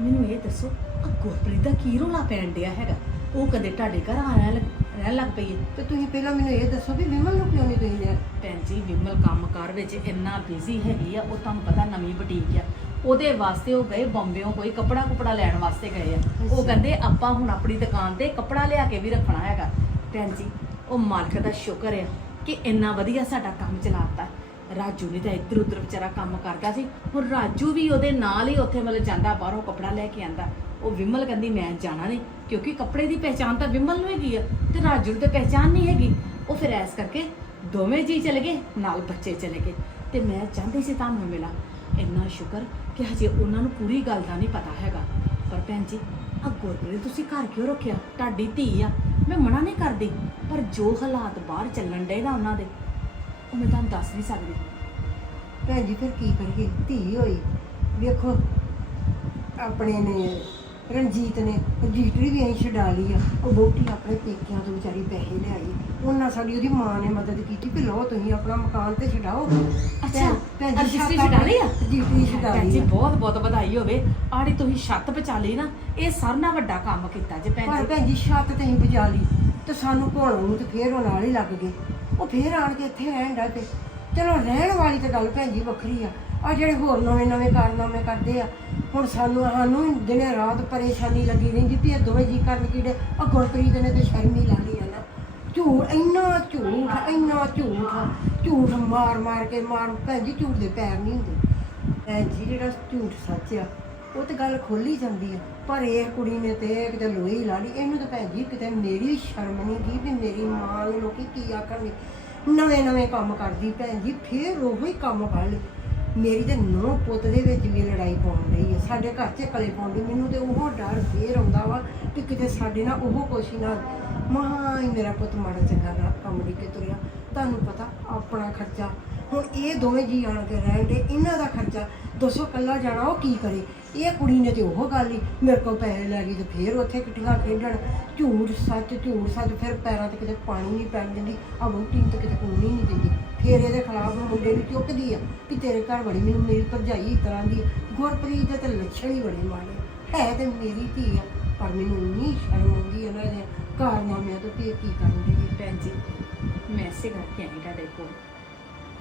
ਮੈਨੂੰ ਇਹ ਦੱਸੋ ਆ ਗੁਰਪ੍ਰੀਤ ਦਾ ਕੀ ਰੋਲਾ ਪੈਣ ਡਿਆ ਹੈਗਾ? ਉਹ ਕਦੇ ਤੁਹਾਡੇ ਘਰ ਆਇਆ ਲੱਗ- ਰਹਿਣ ਲੱਗ ਪਈ ਹੈ। ਤੇ ਤੁਸੀਂ ਪਹਿਲਾਂ ਮੈਨੂੰ ਇਹ ਦੱਸੋ ਵੀ ਵਿਮਲ ਨੂੰ ਕਿਉਂ ਨਹੀਂ ਤੁਸੀਂ ਲਿਆ? ਭੈਣ ਜੀ ਵਿਮਲ ਕੰਮਕਾਰ ਵਿੱਚ ਇੰਨਾ ਬਿਜ਼ੀ ਹੈਗੀ ਆ ਉਹ ਤੁਹਾਨੂੰ ਪਤਾ ਨਵੀਂ ਬੁਟੀਕ ਆ। ਉਹਦੇ ਵਾਸਤੇ ਉਹ ਗਏ ਬੰਬਿਓਂ ਕੋਈ ਕੱਪੜਾ ਕੁਪੜਾ ਲੈਣ ਵਾਸਤੇ ਗਏ ਆ। ਉਹ। ਕਹਿੰਦੇ ਆਪਾਂ ਹੁਣ ਆਪਣੀ ਦੁਕਾਨ ਤੇ ਕੱਪੜਾ ਲਿਆ ਕੇ ਵੀ ਰੱਖਣਾ ਹੈਗਾ। ਭੈਣ ਜੀ ਉਹ ਮਾਲਕ ਦਾ ਸ਼ੁਕਰ ਆ ਕਿ ਇੰਨਾ ਵਧੀਆ ਸਾਡਾ ਕੰਮ ਚਲਾਤਾ। ਰਾਜੂ ਨੇ ਤਾਂ ਇੱਧਰ ਉੱਧਰ ਵਿਚਾਰਾ ਕੰਮ ਕਰਦਾ ਸੀ। ਹੁਣ ਰਾਜੂ ਵੀ ਉਹਦੇ ਨਾਲ ਹੀ ਉੱਥੇ ਮਤਲਬ ਜਾਂਦਾ, ਬਾਹਰੋਂ ਕੱਪੜਾ ਲੈ ਕੇ ਆਂਦਾ। ਉਹ ਵਿਮਲ ਕਹਿੰਦੀ, ਮੈਂ ਜਾਣਾ ਨਹੀਂ, ਕਿਉਂਕਿ ਕੱਪੜੇ ਦੀ ਪਹਿਚਾਨ ਤਾਂ ਵਿਮਲ ਨੂੰ ਹੈਗੀ ਆ ਤੇ ਰਾਜੂ ਨੂੰ ਤਾਂ ਪਹਿਚਾਨ ਨਹੀਂ ਹੈਗੀ। ਉਹ ਫਿਰ ਐਸ ਕਰਕੇ ਦੋਵੇਂ ਜੀ ਚਲੇ ਗਏ, ਨਾਲ ਬੱਚੇ ਚਲੇ ਗਏ। ਤੇ ਮੈਂ ਚਾਹੁੰਦੀ ਸੀ ਤੁਹਾਨੂੰ ਮਿਲਾਂ। ਇੰਨਾ ਸ਼ੁਕਰ ਕਿ ਹਜੇ ਉਹਨਾਂ ਨੂੰ ਪੂਰੀ ਗੱਲ ਦਾ ਨਹੀਂ ਪਤਾ ਹੈਗਾ। ਪਰ ਭੈਣ ਜੀ ਆ ਗੁਰਪ੍ਰੀਤ ਤੁਸੀਂ ਘਰ ਕਿਉਂ ਰੱਖਿਆ ਤੁਹਾਡੀ ਧੀ ਆ। ਮੈਂ ਮਨਾ ਨਹੀਂ ਕਰਦੀ, ਪਰ ਜੋ ਹਾਲਾਤ ਬਾਹਰ ਚੱਲਣ ਡੇ ਨਾ ਉਹਨਾਂ ਦੇ ਉਹ ਮੈਂ ਤੁਹਾਨੂੰ ਦੱਸ ਨਹੀਂ ਸਕਦੀ। ਭੈਣ ਜੀ ਫਿਰ ਕੀ ਕਰੀਏ? ਧੀ ਹੋਈ। ਵੇਖੋ ਆਪਣੇ ਨੇ ਰਣਜੀਤ ਨੇ ਰਜਿਸਟਰੀ ਵੀ ਐਂ ਛਡਾ ਲਈ ਆ। ਉਹ ਬੋਟੀ ਆਪਣੇ ਪੇਕਿਆਂ ਤੋਂ ਵਿਚਾਰੀ ਪੈਸੇ ਲਿਆਈ। ਉਹਨਾਂ ਸਾਡੀ ਉਹਦੀ ਮਾਂ ਨੇ ਮਦਦ ਕੀਤੀ ਕਿ ਲਓ ਤੁਸੀਂ ਆਪਣਾ ਮਕਾਨ ਤੇ ਛਡਾਓ। ਅੱਛਾ, ਭੈਣ ਜੀ ਰਜਿਸਟਰੀ ਛਡਾ ਲਈ ਆ? ਰਜਿਸਟਰੀ ਛਡਾ ਭੈਣ ਲਈ ਜੀ ਆ। ਬਹੁਤ ਬਹੁਤ ਵਧਾਈ ਹੋਵੇ। ਆੜੀ ਤੁਸੀਂ ਛੱਤ ਬਚਾ ਲਈ ਨਾ ਇਹ ਨਾਲ ਵੱਡਾ ਕੰਮ ਕੀਤਾ ਜੇ ਭੈਣ ਪਰ ਜੀ। ਭੈਣ ਜੀ ਛੱਤ ਤੇ ਹੀ ਬਚਾ ਲਈ ਤੇ ਸਾਨੂੰ ਘੋਣ ਨੂੰ ਤੇ ਫੇਰ ਉਹ ਨਾਲ ਹੀ ਲੱਗ ਗਏ। ਉਹ ਫੇਰ ਆਣ ਕੇ ਇੱਥੇ ਰਹਿਣ ਡਾ ਤੇ ਚਲੋ ਰਹਿਣ ਵਾਲੀ ਤਾਂ ਗੱਲ ਭੈਣ ਜੀ ਵੱਖਰੀ ਆ। ਆ ਜਿਹੜੇ ਹੋਰ ਨਵੇਂ ਨਵੇਂ ਕਾਰਨਾਮੇ ਕਰਦੇ ਆ, ਹੁਣ ਸਾਨੂੰ ਸਾਨੂੰ ਦਿਨੇ ਰਾਤ ਪਰੇਸ਼ਾਨੀ ਲੱਗੀ ਰਹਿੰਦੀ ਵੀ ਇਹ ਦੋਵੇਂ ਜੀ ਕਰਨ ਕੀੜੇ ਆ ਗੁਰਪ੍ਰੀਤ ਨੇ ਤੇ ਸ਼ਰਮੀ ਲਾ ਲਈ ਆ ਨਾ। ਝੂਠ, ਇੰਨਾ ਝੂਠ ਇੰਨਾ ਝੂਠ ਝੂਠ ਮਾਰ ਮਾਰ ਕੇ ਮਾਰ, ਭੈਣ ਜੀ ਝੂਠ ਦੇ ਪੈਰ ਨਹੀਂ ਹੁੰਦੇ। ਭੈਣ ਜੀ, ਜਿਹੜਾ ਝੂਠ ਸੱਚ ਆ ਉਹ ਤੇ ਗੱਲ ਖੋਲੀ ਜਾਂਦੀ ਹੈ ਪਰ ਇਹ ਕੁੜੀ ਨੇ ਤੇ ਕਿਤੇ ਲੋਹੀ ਲਾ ਲਈ। ਇਹਨੂੰ ਤਾਂ ਭੈਣ ਜੀ ਕਿਤੇ ਮੇਰੀ ਸ਼ਰਮ ਨਹੀਂ ਗਈ ਵੀ ਮੇਰੀ ਮਾਂ ਨੂੰ ਲੋਕੀ ਕੀ ਆਖਣਗੇ। ਨਵੇਂ ਨਵੇਂ ਕੰਮ ਕਰਦੀ ਭੈਣ ਜੀ, ਫੇਰ ਹੀ ਕੰਮ ਕਰ ਲਈ ਮੇਰੀ ਤੇ ਨੌ ਪੁੱਤ ਦੇ ਵਿੱਚ ਵੀ ਲੜਾਈ ਪਾਉਣ ਰਹੀ ਹੈ ਸਾਡੇ ਘਰ 'ਚ ਕਲੇ ਪਾਉਂਦੀ ਮੈਨੂੰ ਤੇ ਉਹ ਡਰ ਫੇਰ ਆਉਂਦਾ ਵਾ ਕਿ ਕਿਤੇ ਸਾਡੇ ਨਾਲ ਉਹ ਕੁਛ ਹੀ ਨਾ ਮਾਂ ਹੀ ਮੇਰਾ ਪੁੱਤ ਮਾੜਾ ਚੰਗਾ ਨਾ ਕੰਮ ਨਹੀਂ ਕਿ ਤੁਰਿਆ ਤੁਹਾਨੂੰ ਪਤਾ ਆਪਣਾ ਖਰਚਾ ਹੁਣ ਇਹ ਦੋਵੇਂ ਜੀ ਆਣ ਕੇ ਰਹਿਣ ਦੇ, ਇਹਨਾਂ ਦਾ ਖਰਚਾ ਦੱਸੋ ਕੱਲਾ ਜਾਣਾ, ਉਹ ਕੀ ਕਰੇ? ਇਹ ਕੁੜੀ ਨੇ ਤੇ ਉਹ ਗੱਲ ਹੀ, ਮੇਰੇ ਕੋਲ ਪੈਸੇ ਲੈ ਗਈ ਤੇ ਫੇਰ ਉੱਥੇ ਕਿੱਟੀਆਂ ਖੇਡਣ। ਝੂਠ, ਸੱਚ ਝੂਠ, ਸੱਚ, ਫਿਰ ਪੈਰਾਂ ਤੇ ਕਿਤੇ ਪਾਣੀ ਨਹੀਂ ਪੈਣ ਦਿੰਦੀ ਆ ਵੋਟੀ ਤੇ ਕਿਤੇ ਕੋਈ ਨਹੀਂ ਦਿੰਦੀ। ਫੇਰ ਇਹਦੇ ਖਿਲਾਫ ਮੁੰਡੇ ਨੂੰ ਚੁੱਕਦੀ ਆ ਕਿ ਤੇਰੇ ਘਰ ਬੜੀ ਮੈਨੂੰ ਮੇਰੀ ਭਰਜਾਈ ਇਸ ਤਰ੍ਹਾਂ ਦੀ ਆ। ਗੁਰਪ੍ਰੀਤ ਦੇ ਤੇ ਲੱਛਣ ਹੀ ਬੜੇ ਮਾੜੇ ਹੈ ਤੇ ਮੇਰੀ ਧੀ ਆ, ਪਰ ਮੈਨੂੰ ਇੰਨੀ ਸ਼ਰਮ ਆਉਂਦੀ ਇਹਨਾਂ ਨਾ ਇਹਦੇ ਕਾਰਨਾਮਿਆਂ ਤੋਂ ਕਿ ਕੀ ਕਰਨ ਦੀ ਭੈਣ ਜੀ, ਮੈਂ ਇਸੇ ਕਰਕੇ ਆਈ ਤੁਹਾਡੇ ਕੋਲ।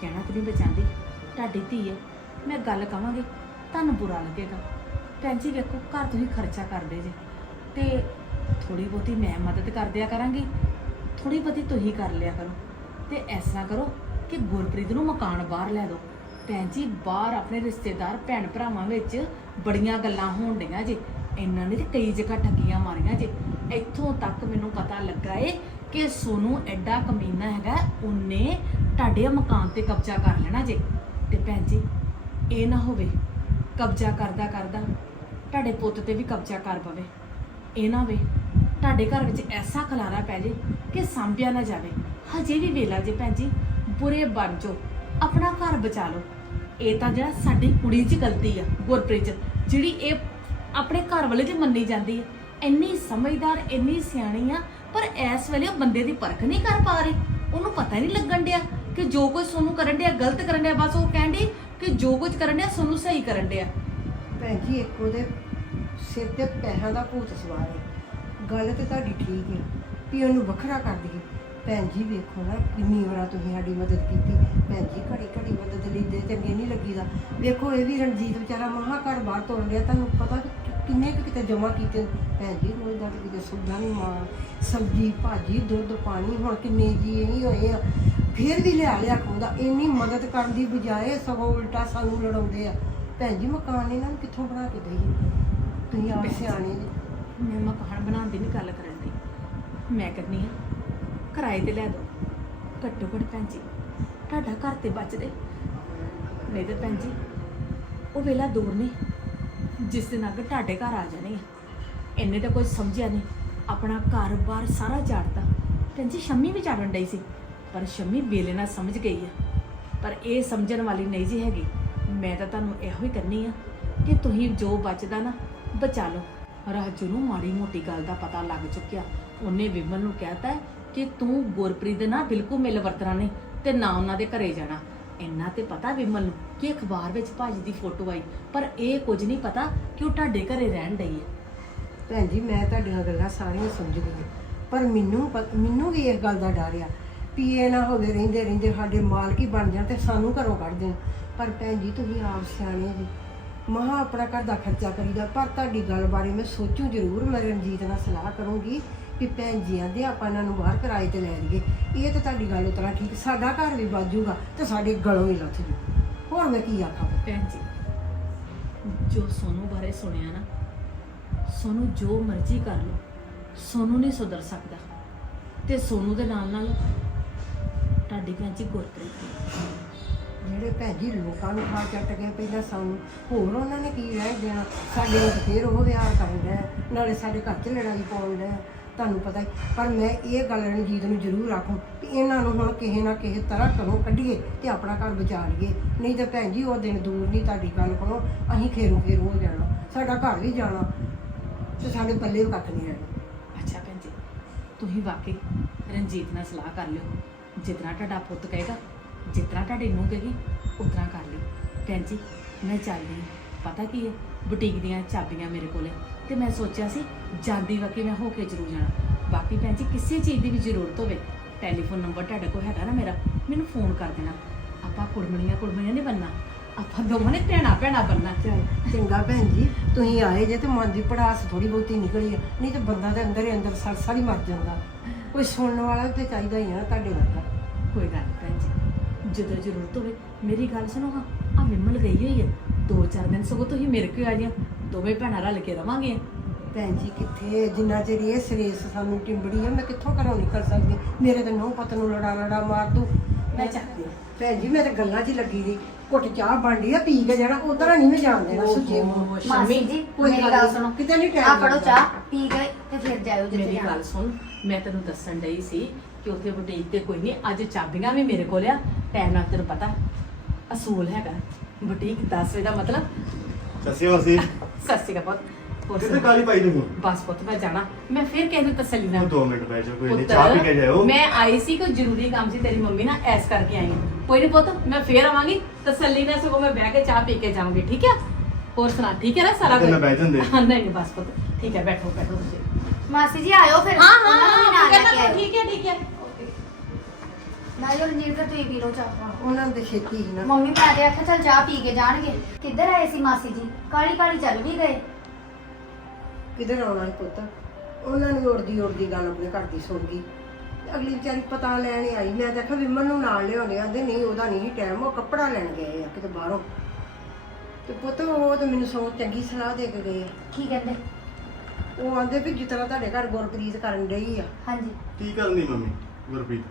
ਕਹਿਣਾ ਤੇ ਨਹੀਂ ਬਚਾਉਂਦੀ। ਤੁਹਾਡੀ ਧੀ ਹੈ ਮੈਂ ਗੱਲ ਕਵਾਂਗੀ, ਤੁਹਾਨੂੰ ਬੁਰਾ ਲੱਗੇਗਾ। ਭੈਣ ਜੀ ਵੇਖੋ, ਘਰ ਤੁਸੀਂ ਖਰਚਾ ਕਰਦੇ ਜੇ। ਤੇ ਥੋੜੀ ਬਹੁਤੀ ਮੈਂ ਮਦਦ ਕਰ ਦਿਆ ਕਰਾਂਗੀ ਥੋੜੀ ਬਹੁਤੀ ਤੁਸੀਂ ਕਰ ਲਿਆ ਕਰੋ। ਤੇ ਐਸਾ ਕਰੋ ਕਿ ਗੁਰਪ੍ਰੀਤ ਨੂੰ ਮਕਾਨ ਬਾਹਰ ਲੈ ਦਿਓ। ਭੈਣ ਜੀ, ਬਾਹਰ ਆਪਣੇ ਰਿਸ਼ਤੇਦਾਰ ਭੈਣ ਭਰਾਵਾਂ ਵਿੱਚ ਬੜੀਆਂ ਗੱਲਾਂ ਹੋਣ ਡੀਆਂ ਜੇ। ਇਹਨਾਂ ਨੇ ਤੇ ਕਈ ਜਗ੍ਹਾ ਠੱਗੀਆਂ ਮਾਰੀਆਂ ਜੇ। ਇੱਥੋਂ ਤੱਕ ਮੈਨੂੰ ਪਤਾ ਲੱਗਾ ਏ ਕਿ ਸੋਨੂੰ ਐਡਾ ਕਮੀਨਾ ਹੈਗਾ, ਉਹਨੇ ਤੁਹਾਡੇ ਮਕਾਨ ਤੇ ਕਬਜ਼ਾ ਕਰ ਲੈਣਾ ਜੇ। ਤੇ ਭੈਣ ਜੀ, ਇਹ ਨਾ ਹੋਵੇ, ਕਬਜ਼ਾ ਕਰਦਾ ਕਰਦਾ ਤੁਹਾਡੇ ਪੁੱਤ ਤੇ ਵੀ ਕਬਜ਼ਾ ਕਰ ਪਵੇ। ਇਹ ਨਾ ਹੋਵੇ, ਤੁਹਾਡੇ ਘਰ ਵਿੱਚ ਐਸਾ ਖਲਾਰਾ ਪੈ ਜੇ ਕਿ ਸਾਂਭਿਆ ਨਾ ਜਾਵੇ। ਹਜੇ ਵੀ ਵੇਲਾ ਜੇ ਭੈਣ ਜੀ, ਬੁਰੇ ਬਣ ਜਾਓ, ਆਪਣਾ ਘਰ ਬਚਾ ਲਓ। ਇਹ ਤਾਂ ਜਿਹੜਾ ਸਾਡੀ ਕੁੜੀ 'ਚ ਗਲਤੀ ਆ, ਗੁਰਪ੍ਰੀਤ, ਜਿਹੜੀ ਇਹ ਆਪਣੇ ਘਰ ਵਾਲੇ 'ਚ ਮੰਨੀ ਜਾਂਦੀ ਹੈ ਇੰਨੀ ਸਮਝਦਾਰ, ਇੰਨੀ ਸਿਆਣੀ ਆ ਪਰ ਇਸ ਵੇਲੇ ਉਹ ਬੰਦੇ ਦੀ ਪਰਖ ਨਹੀਂ ਕਰ ਪਾ ਰਹੀ। ਉਹਨੂੰ ਪਤਾ ਨਹੀਂ ਲੱਗਣ ਡਿਆ ਕਿ ਜੋ ਕੁਝ ਸੋਨੂੰ ਕਰਨ ਡਿਆ, ਗਲਤ ਕਰਨ ਡਿਆ। ਬਸ ਉਹ ਕਹਿੰਦੀ ਕਿ ਜੋ ਕੁਝ ਕਰਨ ਡਿਆ, ਸੋਨੂੰ ਸਹੀ ਕਰਨ ਡਿਆ। ਭੈਣ ਜੀ, ਇੱਕ ਉਹਦੇ ਸਿਰ ਤੇ ਪੈਸਿਆਂ ਦਾ ਭੂਤ ਸਵਾਰ ਹੈ। ਗੱਲ ਤੇ ਤੁਹਾਡੀ ਠੀਕ ਹੈ, ਵੀ ਉਹਨੂੰ ਵੱਖਰਾ ਕਰ ਦਈਏ। ਭੈਣ ਜੀ, ਵੇਖੋ ਨਾ, ਕਿੰਨੀ ਵਾਰ ਤੁਸੀਂ ਸਾਡੀ ਮਦਦ ਕੀਤੀ। ਭੈਣ ਜੀ, ਘੜੀ ਘੜੀ ਮਦਦ ਲਈ ਦੇ ਚੰਗੇ ਨਹੀਂ ਲੱਗੀਦਾ। ਵੇਖੋ, ਇਹ ਵੀ ਰਣਜੀਤ ਵਿਚਾਰਾ ਮਹਾ ਘਰ ਬਾਹਰ ਤੋੜ ਰਿਹਾ ਤੁਹਾਨੂੰ ਪਤਾ ਕਿੰਨੇ ਕੁ ਕਿਤੇ ਜਮਾ ਕੀਤੇ? ਭੈਣ ਜੀ ਰੋਜ਼ ਦਾ ਤਾਂ ਕਿਤੇ ਸੁੱਧਾ ਨਹੀਂ ਮਾਂ। ਸਬਜ਼ੀ ਭਾਜੀ ਦੁੱਧ ਪਾਣੀ ਹੁਣ ਕਿੰਨੇ ਜੀ ਇਹ ਹੋਏ ਆ। ਫਿਰ ਵੀ ਲਿਆ ਲਿਆ ਖਾਉਂਦਾ ਇੰਨੀ ਮਦਦ ਕਰਨ ਦੀ ਬਜਾਏ ਸਗੋਂ ਉਲਟਾ ਸਾਨੂੰ ਲੜਾਉਂਦੇ ਆ। ਭੈਣ ਜੀ ਮਕਾਨ ਇਹਨਾਂ ਨੂੰ ਕਿੱਥੋਂ ਬਣਾ ਕੇ ਦੇਈਏ? ਤੁਸੀਂ ਆਪ ਸਿਆਣੇ ਜੀ। ਮੈਂ ਮਕਾਨ ਬਣਾਉਣ ਦੀ ਨਹੀਂ ਗੱਲ ਕਰਨ ਦੀ ਮੈਂ ਕਹਿੰਦੀ ਆ। ਕਿਰਾਏ ਤੇ ਲੈ ਦੋ। ਘੱਟੋ ਘੱਟ ਭੈਣ ਜੀ ਤੁਹਾਡਾ ਘਰ ਤੇ ਬਚਦੇ ਨਹੀਂ ਤੇ ਭੈਣ ਜੀ ਉਹ ਵੇਲਾ ਦੂਰ ਨਹੀਂ ਜਿਸ ਦਿਨ ਅੱਗ ਤੁਹਾਡੇ ਘਰ ਆ ਜਾਣੀ ਆ ਇੰਨੇ ਤਾਂ ਕੋਈ ਸਮਝਿਆ ਨਹੀਂ। ਆਪਣਾ ਘਰ-ਬਾਰ ਸਾਰਾ ਝਾੜਤਾ। ਭੈਣ ਜੀ ਸ਼ੰਮੀ ਵੀ ਝਾੜਨ ਡਈ ਸੀ। ਪਰ ਸ਼ੰਮੀ ਵੇਲੇ ਨਾਲ ਸਮਝ ਗਈ ਆ। ਪਰ ਇਹ ਸਮਝਣ ਵਾਲੀ ਨਹੀਂ ਜੀ ਹੈਗੀ। ਮੈਂ ਤਾਂ ਤੁਹਾਨੂੰ ਇਹੋ ਹੀ ਕਰਨੀ ਆ ਕਿ ਤੁਸੀਂ ਜੋ ਬਚਦਾ ਨਾ, ਬਚਾ ਲਓ। ਰਾਜੂ ਨੂੰ ਮਾੜੀ ਮੋਟੀ ਗੱਲ ਦਾ ਪਤਾ ਲੱਗ ਚੁੱਕਿਆ। ਉਹਨੇ ਵਿਮਲ ਨੂੰ ਕਹਿਤਾ ਹੈ ਕਿ ਤੂੰ ਗੁਰਪ੍ਰੀਤ ਦੇ ਨਾਲ ਬਿਲਕੁਲ ਮਿਲ ਵਰਤਣਾ ਨਹੀਂ ਤੇ ਨਾ ਉਹਨਾਂ ਦੇ ਘਰੇ ਜਾਣਾ। ਇੰਨਾ ਤੇ ਪਤਾ ਵਿਮਲ ਨੂੰ ਕਿ ਅਖਬਾਰ ਵਿੱਚ ਭਾਜੀ ਦੀ ਫੋਟੋ ਆਈ, ਪਰ ਇਹ ਕੁਝ ਨਹੀਂ ਪਤਾ ਕਿ ਉਹ ਤੁਹਾਡੇ ਘਰੇ ਰਹਿਣ ਡਈ ਹੈ ਭੈਣ ਜੀ, ਮੈਂ ਤੁਹਾਡੀਆਂ ਗੱਲਾਂ ਸਾਰੀਆਂ ਸਮਝ ਗਈ ਹਾਂ। ਪਰ ਮੈਨੂੰ ਪ- ਮੈਨੂੰ ਵੀ ਇਸ ਗੱਲ ਦਾ ਡਰ ਆ ਵੀ ਇਹ ਨਾ ਹੋਵੇ, ਰਹਿੰਦੇ ਰਹਿੰਦੇ ਸਾਡੇ ਮਾਲਕ ਹੀ ਬਣ ਜਾਣ ਤੇ ਸਾਨੂੰ ਘਰੋਂ ਕੱਢ ਦੇਣ ਪਰ ਭੈਣ ਜੀ, ਤੁਸੀਂ ਆਪ ਸਿਆਣੇ ਜੀ, ਮਹਾ ਆਪਣਾ ਘਰ ਦਾ ਖਰਚਾ ਕਰੀਦਾ, ਪਰ ਤੁਹਾਡੀ ਗੱਲ ਬਾਰੇ ਮੈਂ ਸੋਚੂ ਜ਼ਰੂਰ, ਮੈਂ ਰਣਜੀਤ ਨਾਲ ਸਲਾਹ ਕਰੂੰਗੀ ਵੀ ਭੈਣ ਜੀ ਆਂਦੇ ਆਪਾਂ ਇਹਨਾਂ ਨੂੰ ਬਾਹਰ ਕਿਰਾਏ ਤੇ ਲੈ ਲਈਏ। ਇਹ ਤਾਂ ਤੁਹਾਡੀ ਗੱਲ ਉਤਰਾ ਠੀਕ ਸਾਡਾ ਘਰ ਵੀ ਬਾਜੂਗਾ ਤੇ ਸਾਡੇ ਗਲੋਂ ਵੀ ਲੱਥ ਜੂ ਹੋਰ ਮੈਂ ਕੀ ਆਖਾਂ? ਭੈਣ ਜੀ ਜੋ ਸੋਨੂ ਬਾਰੇ ਸੁਣਿਆ ਨਾ ਸੋਨੂ ਜੋ ਮਰਜ਼ੀ ਕਰ ਲੋ ਸੋਨੂ ਨਹੀਂ ਸੁਧਰ ਸਕਦਾ। ਤੇ ਸੋਨੂ ਦੇ ਨਾਲ ਨਾਲ ਤੁਹਾਡੀ ਭੈਣ ਜੀ ਗੁਰਪ੍ਰੀਤ ਜਿਹੜੇ ਭੈਣ ਜੀ ਲੋਕਾਂ ਨੂੰ ਖਾ ਚੱਟ ਗਏ ਪਹਿਲਾਂ ਸਾਨੂੰ ਹੋਰ ਉਹਨਾਂ ਨੇ ਕੀ ਰਹਿ ਦੇਣਾ? ਸਾਡੇ ਨਾਲ ਫੇਰ ਉਹ ਵਿਹਾਰ ਕਰਨ ਨਾਲੇ ਸਾਡੇ ਘਰ 'ਚ ਲੜਾਈ ਪਾਉਣ ਤੁਹਾਨੂੰ ਪਤਾ ਹੈ, ਪਰ ਮੈਂ ਇਹ ਗੱਲ ਰਣਜੀਤ ਨੂੰ ਜ਼ਰੂਰ ਆਖੂੰ ਕਿ ਇਹਨਾਂ ਨੂੰ ਹੁਣ ਕਿਸੇ ਨਾ ਕਿਸੇ ਤਰ੍ਹਾਂ ਘਰੋਂ ਕੱਢੀਏ ਤੇ ਆਪਣਾ ਘਰ ਬਚਾ ਲਈਏ। ਨਹੀਂ ਤਾਂ ਭੈਣ ਜੀ, ਉਹ ਦਿਨ ਦੂਰ ਨਹੀਂ ਤੁਹਾਡੀ ਗੱਲ ਕੋਲੋਂ। ਅਸੀਂ ਖੇਰੂ ਖੇਰੂ ਹੋ ਜਾਣਾ। ਸਾਡਾ ਘਰ ਵੀ ਜਾਣਾ ਤੇ ਸਾਡੇ ਪੱਲੇ ਵੀ ਕੱਖ ਨਹੀਂ ਰਹਿਣਾ। ਅੱਛਾ ਭੈਣ ਜੀ, ਤੁਸੀਂ ਵਾਕਈ ਰਣਜੀਤ ਨਾਲ ਸਲਾਹ ਕਰ ਲਿਓ। ਜਿਤਨਾ ਤੁਹਾਡਾ ਪੁੱਤ ਕਹੇਗਾ ਜਿਤਨਾ ਤੁਹਾਡੇ ਨੂੰ ਕਹੇਗੀ ਉਤਨਾ ਕਰ ਲਿਓ। ਭੈਣ ਜੀ, ਮੈਂ ਚੱਲਦੀ ਹਾਂ। ਪਤਾ ਕੀ ਹੈ, ਬੁਟੀਕ ਦੀਆਂ ਚਾਬੀਆਂ ਮੇਰੇ ਕੋਲ। ਹੈ ਤੇ ਮੈਂ ਸੋਚਿਆ ਸੀ ਜਾਂਦੀ ਵਕੀ ਮੈਂ ਹੋ ਕੇ ਜ਼ਰੂਰ ਜਾਣਾ। ਬਾਕੀ ਭੈਣ ਜੀ ਕਿਸੇ ਚੀਜ਼ ਦੀ ਵੀ ਜ਼ਰੂਰਤ ਹੋਵੇ ਟੈਲੀਫੋਨ ਨੰਬਰ ਤੁਹਾਡੇ ਕੋਲ ਹੈਗਾ ਨਾ ਮੇਰਾ ਮੈਨੂੰ ਫੋਨ ਕਰ ਦੇਣਾ। ਆਪਾਂ ਕੁੜਮਣੀਆਂ ਕੁੜਮਣੀਆਂ ਨਹੀਂ ਬੰਨਾ ਆਪਾਂ ਦੋਵਾਂ ਨੇ ਭੈਣਾ ਭੈਣਾ ਬੰਨਾ ਚੱਲ ਚੰਗਾ ਭੈਣ ਜੀ ਤੁਸੀਂ ਆਏ ਜੇ ਤੇ ਮਨ ਦੀ ਪੜਾਸ ਥੋੜੀ ਬਹੁਤੀ ਨਿਕਲੀ ਆ ਨਹੀਂ ਤੇ ਬੰਦਾ ਦੇ ਅੰਦਰ ਹੀ ਅੰਦਰ ਸੜ ਹੀ ਮਰ ਜਾਂਦਾ। ਕੋਈ ਸੁਣਨ ਵਾਲਾ ਤੇ ਚਾਹੀਦਾ ਹੀ ਆ ਨਾ ਤੁਹਾਡੇ ਵਰਗਾ। ਕੋਈ ਗੱਲ ਨਹੀਂ ਭੈਣ ਜੀ ਜਦੋਂ ਜ਼ਰੂਰਤ ਹੋਵੇ ਮੇਰੀ ਗੱਲ ਸੁਣੋ ਹਾਂ ਆ ਵਿਮਲ ਗਈ ਹੋਈ ਹੈ ਦੋ ਚਾਰ ਦਿਨ ਸਗੋਂ ਤੁਸੀਂ ਮੇਰੇ ਕੋਲ ਆ ਜਿਓ ਦੋਵੇਂ ਭੈਣਾਂ ਰਲ ਕੇ ਰਵਾਂਗੇ। ਭੈਣ ਜੀ ਕਿੱਥੇ ਜਿੰਨਾ ਚਿਰ ਇਹ ਸਰੇਸ ਸਾਨੂੰ ਟਿੰਬੜੀ ਆ ਮੈਂ ਕਿੱਥੋਂ ਘਰੋਂ ਨਿਕਲ ਸਕਦੀ? ਮੇਰੇ ਤੇ ਨਹੁੰ ਪਤ ਨੂੰ ਲੜਾ ਲੜਾ ਮਾਰ ਦੂ ਮੈਂ ਚੱਲਦੀ ਹਾਂ। ਭੈਣ ਜੀ ਮੈਂ ਤੇ ਗੱਲਾਂ 'ਚ ਲੱਗੀ ਰਹੀ। ਘੁੱਟ ਚਾਹ ਬਣਦੀ ਆ ਪੀ ਕੇ ਜਾਣਾ ਉਧਰ ਨਹੀਂ ਮੈਂ ਜਾਣ ਦੇਣਾ ਸੁੱਚੇ ਮੂੰਹ। ਮਾਸੀ ਜੀ ਕੋਈ ਮੇਰੀ ਗੱਲ ਸੁਣੋ। ਕਿਤੇ ਨੀ time ਆ ਫੜੋ। ਚਾਹ ਪੀ ਗਏ ਤੇ ਫਿਰ ਜਾਇਓ ਜਿੱਥੇ ਮੇਰੀ ਗੱਲ ਸੁਣ ਮੈਂ ਤੈਨੂੰ ਦੱਸਣ ਡਈ ਸੀ ਕਿ ਉੱਥੇ ਬੁਟੀਕ ਤੇ ਕੋਈ ਨਹੀਂ ਅੱਜ ਚਾਬੀਆਂ ਵੀ ਮੇਰੇ ਕੋਲ ਆ। ਟਾਈਮ ਨਾਲ ਤੈਨੂੰ ਪਤਾ ਅਸੂਲ ਹੈਗਾ। ਬੁਟੀਕ 10 ਵਜੇ ਦਾ ਮਤਲਬ ਸੱਸੀ ਵਸੀ ਸਤਿ ਸ਼੍ਰੀ ਅਕਾਲ ਪੁੱਤ। ਹੋਰ ਕਿੱਥੇ ਸੁਣਾ? ਕਾਲੀ ਪਾਈ ਤੁਸੀਂ ਬਸ ਪੁੱਤ ਮੈਂ ਜਾਣਾ। ਮੈਂ ਫਿਰ ਕਿਸੇ ਨੂੰ ਤਸੱਲੀ ਨਾਲ। 2 ਮਿੰਟ ਬੈਠ ਜਾਓ ਕੋਈ ਨਹੀਂ ਪੁੱਤ, ਚਾਹ ਪੀ ਕੇ ਜਾਓ ਮੈਂ ਆਈ ਸੀ ਕੋਈ ਜ਼ਰੂਰੀ ਕੰਮ ਸੀ ਤੇਰੀ ਮੰਮੀ ਨਾਲ ਐਸ ਕਰਕੇ ਆਈ ਹਾਂ। ਕੋਈ ਨਹੀਂ ਪੁੱਤ ਮੈਂ ਫੇਰ ਆਵਾਂਗੀ। ਤਸੱਲੀ ਨਾਲ ਸਗੋਂ ਮੈਂ ਬਹਿ ਕੇ ਚਾਹ ਪੀ ਕੇ ਜਾਵਾਂਗੀ ਠੀਕ ਹੈ ਹੋਰ ਸੁਣਾ ਠੀਕ ਹੈ ਨਾ ਸਾਰਾ ਤੇ ਕੁਝ? ਮੈਂ ਬਹਿ ਜਾਂਦੇ। ਹਾਂ, ਨਹੀਂ ਨਹੀਂ ਬਸ ਪੁੱਤ ਠੀਕ ਹੈ ਬੈਠੋ ਬੈਠੋ ਤੁਸੀਂ। ਮਾਸੀ ਜੀ ਆਇਓ ਫਿਰ। ਹਾਂ ਹਾਂ ਉਹਨਾਂ ਨੂੰ ਵੀ ਹਾਂ ਨਾਲ ਲੈ ਕੇ ਕਹਿੰਦਾ ਆਇਓ। ਠੀਕ ਹੈ ਠੀਕ ਹੈ। ਨਾ ਜੋ ਰਣਜੀਤ ਤੇ ਤੁਸੀਂ ਪੀ ਲਓ ਚਾਹ। ਉਹਨਾਂ ਦੇ ਛੇਤੀ ਹੀ ਨਾ। ਮੰਮੀ ਮੈਂ ਤੇ ਆਖਿਆ ਚਲ ਚਾਹ ਪੀ ਕੇ ਜਾਣਗੇ। ਕਿੱਧਰ ਆਏ ਸੀ ਮਾਸੀ ਜੀ? ਕਾਲੀ ਕਾਲੀ ਚੱਲ ਵੀ ਗਏ? ਕਿਧਰ ਆਉਣਾ ਸੀ ਪੁੱਤ? ਉਹਨਾਂ ਨੇ ਉੜਦੀ ਉੜਦੀ ਗੱਲ ਆਪਣੇ ਘਰ ਦੀ ਸੁਣ ਗਈ। ਅਗਲੀ ਵਿਚਾਰੀ ਪਤਾ ਲੈਣ ਆਈ। ਮੈਂ ਦੇਖਿਆ ਵਿਮਲ ਨੂੰ ਨਾਲ ਲਿਆਉਂਦੇ ਆਂਦੇ ਨਹੀਂ ਉਹਦਾ ਨਹੀਂ ਟਾਈਮ ਉਹ ਕੱਪੜਾ ਲੈਣ ਗਏ ਆ ਕਿਤੇ ਬਾਹਰੋਂ। ਤੇ ਪੁੱਤ ਉਹ ਤਾਂ ਮੈਨੂੰ ਸੋ ਚੰਗੀ ਸਲਾਹ ਦੇ ਕੇ ਗਏ ਆ। ਕੀ ਕਹਿੰਦੇ? ਉਹ ਆਂਦੇ ਵੀ ਜਿਸ ਤਰ੍ਹਾਂ ਤੁਹਾਡੇ ਘਰ ਗੁਰਪ੍ਰੀਤ ਕਰਨ ਡਈ ਆ। ਹਾਂਜੀ। ਕੀ ਕਰਨੀ ਮੰਮੀ ਗੁਰਪ੍ਰੀਤ?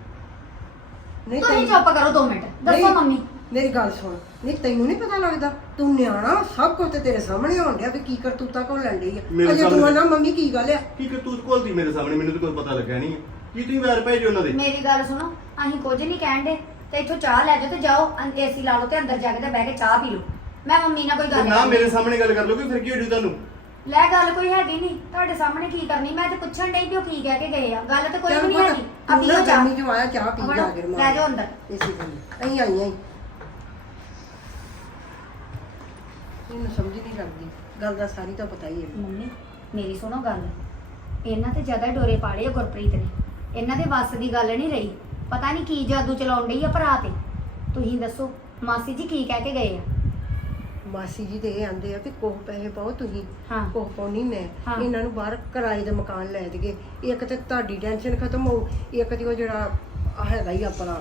ਨਹੀਂ ਤੁਸੀਂ ਤੈਨੂੰ- ਚੁੱਪ ਕਰੋ 2 ਮਿੰਟ? ਦੱਸੋ ਨਹੀਂ, ਮੰਮੀ। ਮੇਰੀ ਗੱਲ ਸੁਣ। ਨਹੀਂ ਤੈਨੂੰ ਨਹੀਂ ਪਤਾ ਲੱਗਦਾ। ਤੂੰ ਨਿਆਣਾ ਸਭ ਕੁਝ ਤੇ ਤੇਰੇ ਸਾਹਮਣੇ ਹੋਣ ਡਿਆ ਵੀ ਕੀ ਕਰਤੂਤਾ ਕੋਲ ਡਈ ਆ। ਮੇਰੇ ਅਜੇ ਤੂੰ ਸਾਹਮਣੇ- ਨਾ ਮੰਮੀ ਕੀ ਗੱਲ ਆ? ਕੀ ਕਰਤੂਤ ਕੋਲਦੀ ਮੇਰੇ ਸਾਹਮਣੇ? ਮੈਨੂੰ ਤਾਂ ਕੋਈ ਪਤਾ ਲੱਗਾ ਨਹੀਂ ਕੀ ਤੁਸੀਂ ਵੈਰ ਪਏ ਜੀ ਉਹਨਾਂ ਦੇ? ਮੇਰੀ ਗੱਲ ਸੁਣੋ ਅਸੀਂ ਕੁਝ ਨਹੀਂ ਕਹਿਣਦੇ ਤੇ ਇੱਥੋਂ ਚਾਹ ਲੈ ਜਾਓ ਤੇ ਜਾਓ ਏਸੀ ਲਾ ਲਓ ਤੇ ਅੰਦਰ ਜਾ ਕੇ ਤੇ ਬਹਿ ਕੇ ਚਾਹ ਪੀ ਲਓ। ਮੈਂ ਮੰਮੀ ਨਾਲ ਕੋਈ ਗੱਲ ਨਾ ਨਹੀਂ ਮੇਰੇ ਸਾਹਮਣੇ ਗੱਲ ਕਰ ਲੋਗੇ ਫਿਰ ਕੀ ਹੋ ਜੂ ਤੁਹਾਨੂੰ? ਲੈ ਗੱਲ ਕੋਈ ਹੈਗੀ ਨਹੀਂ ਤੁਹਾਡੇ ਸਾਹਮਣੇ ਕੀ ਕਰਨੀ ਮੈਂ ਤੇ ਪੁੱਛਣ ਡਈ ਵੀ ਉਹ ਕੀ ਕਹਿ ਕੇ ਗਏ ਆ। ਗੱਲ ਤੇ ਕੋਈ ਵੀ ਨਹੀਂ ਹੈਗੀ ਆ ਪੀ ਨਾ ਲਓ ਚਾਹ ਚ ਆਇਆ ਚਾਹ ਪੀ ਜਾ ਕੇ ਰਮਾਨ ਲੈ ਜਾਓ ਅੰਦਰ। ਇਸੇ ਗੱਲ ਅਹੀਂ ਆਈਆਂ ਹੀ। ਇਹਨੂੰ ਸਮਝ ਨਹੀਂ ਲੱਗਦੀ। ਗੱਲ ਦਾ ਸਾਰੀ ਤਾਂ ਪਤਾ ਹੀ ਹੈ। ਮੰਮੀ ਮੇਰੀ ਸੁਣੋ ਗੱਲ। ਇਹਨਾਂ ਤੇ ਜ਼ਿਆਦਾ ਡੋਰੇ ਪਾੜੇ ਆ ਗੁਰਪ੍ਰੀਤ ਨੇ। ਇਹਨਾਂ ਦੇ ਵੱਸ ਦੀ ਗੱਲ ਨਹੀਂ ਰਹੀ। ਪਤਾ ਨਹੀਂ ਕੀ ਜਾਦੂ ਚਲਾਉਣ ਡਈ ਆ ਭਰਾ ਤੇ। ਤੁਸੀਂ ਦੱਸੋ ਮਾਸੀ ਜੀ ਕੀ ਕਹਿ ਕੇ ਗਏ ਆ? ਮਾਸੀ ਜੀ ਤੇ ਇਹ ਆਂਦੇ ਆ ਕਿ ਕੋਹ ਪੈਸੇ ਪਾਓ ਤੁਸੀਂ ਹਾਂ। ਕੋਹ ਪਾਉਣੀ ਮੈਂ ਹਾਂ। ਇਹਨਾਂ ਨੂੰ ਬਾਹਰ ਕਿਰਾਏ ਦਾ ਮਕਾਨ ਲੈ ਦਈਏ ਇੱਕ ਤੇ ਤੁਹਾਡੀ ਟੈਨਸ਼ਨ ਖਤਮ ਹੋਊ ਇੱਕ ਤੇ ਉਹ ਜਿਹੜਾ ਆਹ ਹੈਗਾ ਹੀ ਆਪਣਾ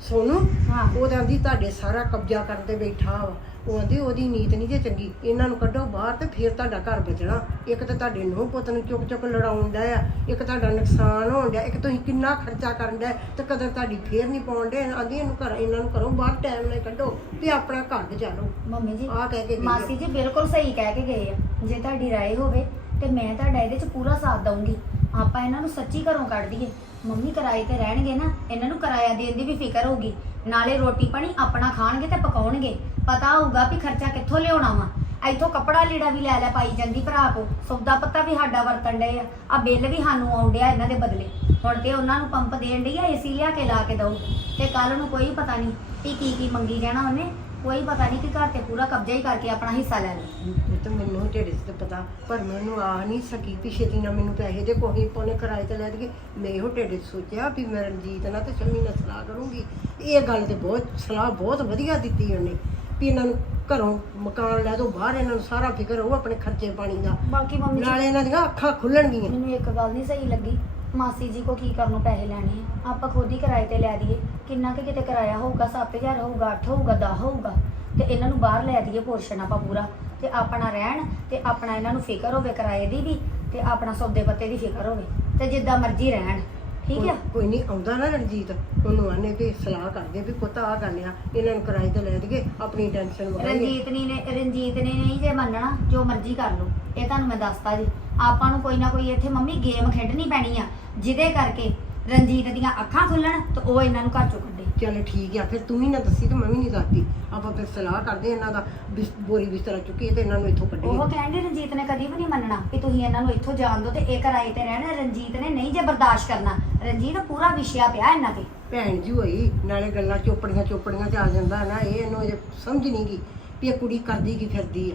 ਸੋਨੂੰ ਹਾਂ। ਉਹ ਤਾਂ ਆਂਦੀ ਤੁਹਾਡੇ ਸਾਰਾ ਕਬਜ਼ਾ ਕਰਨ ਤੇ ਬੈਠਾ ਵਾ ਉਹ ਆਂਦੀ ਉਹਦੀ ਨੀਤ ਨਹੀਂ ਜੇ ਚੰਗੀ ਇਹਨਾਂ ਨੂੰ ਕੱਢੋ ਬਾਹਰ ਤੇ ਫਿਰ ਤੁਹਾਡਾ ਘਰ ਬਚਣਾ। ਇੱਕ ਤਾਂ ਤੁਹਾਡੇ ਨੂੰਹ ਪੁੱਤ ਨੂੰ ਚੁੱਕ ਚੁੱਕ ਲੜਾਉਣ ਦਾ ਆ ਇੱਕ ਤੁਹਾਡਾ ਨੁਕਸਾਨ ਹੋਣ ਡਿਆ ਇੱਕ ਤੁਸੀਂ ਕਿੰਨਾ ਖਰਚਾ ਕਰਨ ਦਾ ਤੇ ਕਦਰ ਤੁਹਾਡੀ ਫੇਰ ਨਹੀਂ ਪਾਉਣ ਦੇ ਆਂਦੀ ਇਹਨੂੰ ਘਰ ਇਹਨਾਂ ਨੂੰ ਕਰੋ ਬਾਹਰ ਟਾਈਮ ਨਾਲ ਕੱਢੋ ਤੇ ਆਪਣਾ ਘਰ ਗੁਜ਼ਾਰੋ। ਮੰਮੀ ਜੀ ਆਹ ਕਹਿ ਕੇ ਗਈ ਆ। ਮਾਸੀ ਜੀ ਬਿਲਕੁਲ ਸਹੀ ਕਹਿ ਕੇ ਗਏ ਆ। ਜੇ ਤੁਹਾਡੀ ਰਾਏ ਹੋਵੇ ਤੇ ਮੈਂ ਤੁਹਾਡਾ ਇਹਦੇ ਚ ਪੂਰਾ ਸਾਥ ਦਊਂਗੀ। ਆਪਾਂ ਇਹਨਾਂ ਨੂੰ ਸੱਚੀ ਘਰੋਂ ਕੱਢ ਦਈਏ। ਮੰਮੀ ਕਿਰਾਏ ਤੇ ਰਹਿਣਗੇ ਨਾ ਇਹਨਾਂ ਨੂੰ ਕਿਰਾਇਆ ਦੇਣ ਦੀ ਵੀ ਫਿਕਰ ਹੋਊਗੀ। ਨਾਲੇ ਰੋਟੀ ਪਾਣੀ ਆਪਣਾ ਖਾਣਗੇ ਤੇ ਪਕਾਉਣਗੇ। ਪਤਾ ਹੋਊਗਾ ਵੀ ਖਰਚਾ ਕਿੱਥੋਂ ਲਿਆਉਣਾ ਵਾ। ਇੱਥੋਂ ਕੱਪੜਾ ਲੀੜਾ ਵੀ ਲੈ ਲੈ ਪਾਈ ਜਾਂਦੀ ਭਰਾ ਕੋ। ਸੌਦਾ ਪੱਤਾ ਵੀ ਸਾਡਾ ਵਰਤਣ ਡਏ ਆ। ਆ ਬਿੱਲ ਵੀ ਸਾਨੂੰ ਆਉਂਦਿਆ ਇਹਨਾਂ ਦੇ ਬਦਲੇ। ਹੁਣ ਤੇ ਉਹਨਾਂ ਨੂੰ ਪੰਪ ਦੇਣ ਡਈ ਆ, ਏਸੀ ਲਿਆ ਕੇ ਲਾ ਕੇ ਦਊ। ਤੇ ਕੱਲ ਨੂੰ ਕੋਈ ਪਤਾ ਨਹੀਂ ਵੀ ਕੀ ਕੀ ਮੰਗੀ ਜਾਣਾ ਉਹਨੇ। ਕੋਈ ਪਤਾ ਨਹੀਂ ਕਿ ਘਰ ਤੇ ਪੂਰਾ ਕਬਜ਼ਾ ਹੀ ਕਰਕੇ ਆਪਣਾ ਹਿੱਸਾ ਲੈ ਲੇ ਇਹ ਤਾਂ ਮੈਨੂੰ ਢੇੜੇ ਤੇ ਪਤਾ ਪਰ ਮੈਨੂੰ ਆ ਨਹੀਂ ਸਕੀ ਵੀ ਛੇਤੀ ਨਾ ਮੈਨੂੰ ਪੈਸੇ ਦੇ ਕੋਈ ਪੋਨੇ ਕਿਰਾਏ ਤੇ ਲੈ ਦਈਏ। ਮੈਂ ਇਹੋ 'ਚ ਸੋਚਿਆ ਵੀ ਮੈਂ ਰਣਜੀਤ ਨਾਲ ਤੇ ਸ਼ਮੀ ਨਾਲ ਸਲਾਹ ਕਰੂੰਗੀ। ਇਹ ਗੱਲ ਤੇ ਬਹੁਤ ਸਲਾਹ ਬਹੁਤ ਵਧੀਆ ਦਿੱਤੀ ਉਹਨੇ ਵੀ ਇਹਨਾਂ ਨੂੰ ਘਰੋਂ ਮਕਾਨ ਲੈ ਦੋ ਬਾਹਰ ਇਹਨਾਂ ਨੂੰ ਸਾਰਾ ਫਿਕਰ ਹੋਊ ਆਪਣੇ ਖਰਚੇ ਪਾਣੀ ਦਾ। ਬਾਕੀ ਮੰਮੀ ਜੀ ਨਾਲੇ ਇਹਨਾਂ ਦੀਆਂ ਅੱਖਾਂ ਖੁੱਲਣਗੀਆਂ। ਮੈਨੂੰ ਇੱਕ ਗੱਲ ਨਹੀਂ ਸਹੀ ਲੱਗੀ। ਮਾਸੀ ਜੀ ਕੋ ਕੀ ਕਰਨੋਂ ਪੈਸੇ ਲੈਣੇ ਆ? ਆਪਾਂ ਖੁਦ ਹੀ ਕਿਰਾਏ ਤੇ ਲੈ ਦਈਏ। ਕਿੰਨਾ ਕਿ ਕਿਤੇ ਕਿਰਾਇਆ ਹੋਊਗਾ? 7000 ਹੋਊਗਾ 8 ਹੋਊਗਾ 10 ਹੋਊਗਾ। ਤੇ ਇਹਨਾਂ ਨੂੰ ਬਾਹਰ ਲੈ ਦਈਏ ਪੋਰਸ਼ਨ ਆਪਾਂ ਪੂਰਾ। ਤੇ ਆਪਣਾ ਰਹਿਣ ਤੇ ਆਪਣਾ ਇਹਨਾਂ ਨੂੰ ਫਿਕਰ ਹੋਵੇ ਕਿਰਾਏ ਦੀ ਵੀ ਤੇ ਆਪਣਾ ਸੌਦੇ ਪੱਤੇ ਦੀ ਫਿਕਰ ਹੋਵੇ। ਤੇ ਜਿੱਦਾਂ ਮਰਜ਼ੀ ਰਹਿਣ। ਠੀਕ ਆ? ਕੋਈ ਨਹੀਂ ਆਉਂਦਾ ਨਾ ਰਣਜੀਤ। ਉਹਨੂੰ ਆਨੇ ਵੀ ਸਲਾਹ ਕਰਦੇ ਵੀ ਪੁੱਤ ਆ ਗੱਲ ਆ। ਇਹਨਾਂ ਨੂੰ ਕਿਰਾਏ ਤੇ ਲੈ ਦਈਏ ਆਪਣੀ ਟੈਨਸ਼ਨ ਵਗਾਈਏ ਰਣਜੀਤ ਨੇ- ਰਣਜੀਤ ਨੇ ਨਹੀਂ ਜੇ ਮੰਨਣਾ ਜੋ ਮਰਜ਼ੀ ਕਰ ਲਓ। ਇਹ ਤੁਹਾਨੂੰ ਮੈਂ ਦੱਸਤਾ ਜੀ। ਆਪਾਂ ਨੂੰ ਕੋਈ ਨਾ ਕੋਈ ਇੱਥੇ ਮੰਮੀ ਗੇਮ ਖੇਡਣੀ ਪੈਣੀ ਆ ਜਿਹਦੇ ਕਰਕੇ ਰਣਜੀਤ ਦੀਆਂ ਅੱਖਾਂ ਖੁੱਲਣ ਤੇ ਉਹ ਇਹਨਾਂ ਨੂੰ ਘਰ ਚੋਂ ਕੱਢੇ। ਚੱਲ ਠੀਕ ਆ ਫਿਰ ਤੂੰ ਵੀ ਨਾ ਦੱਸੀ ਤੇ ਮੈਂ ਵੀ ਨਹੀਂ ਦੱਸਦੀ। ਆਪਾਂ ਫਿਰ ਸਲਾਹ ਕਰਦੇ ਇਹਨਾਂ ਦਾ ਬਿਸ- ਬੋਰੀ ਬਿਸਤਰਾ ਚੁੱਕੀ ਤੇ ਇਹਨਾਂ ਨੂੰ ਇੱਥੋਂ ਉਹ ਕੱਢੀਏ ਕਹਿੰਦੇ ਰਣਜੀਤ ਨੇ ਕਦੀ ਵੀ ਨਹੀਂ ਮੰਨਣਾ ਕਿ ਤੁਸੀਂ ਇਹਨਾਂ ਨੂੰ ਇੱਥੋਂ ਜਾਣ ਦਿਓ ਤੇ ਇਹ ਕਿਰਾਏ ਤੇ ਰਹਿਣਾ ਰਣਜੀਤ ਨੇ ਨਹੀਂ ਜੇ ਬਰਦਾਸ਼ਤ ਕਰਨਾ। ਰਣਜੀਤ ਪੂਰਾ ਵਿਸ਼ਿਆ ਪਿਆ ਇਹਨਾਂ ਤੇ। ਭੈਣ ਜੀ ਹੋਈ ਨਾਲੇ ਗੱਲਾਂ ਚੋਪੜੀਆਂ ਚੋਪੜੀਆਂ ਚ ਆ ਜਾਂਦਾ ਨਾ ਇਹ ਇਹਨੂੰ ਅਜੇ ਸਮਝ ਨਹੀਂ ਗਈ ਵੀ ਇਹ ਕੁੜੀ ਕਰਦੀ ਕੀ ਫਿਰਦੀ ਆ।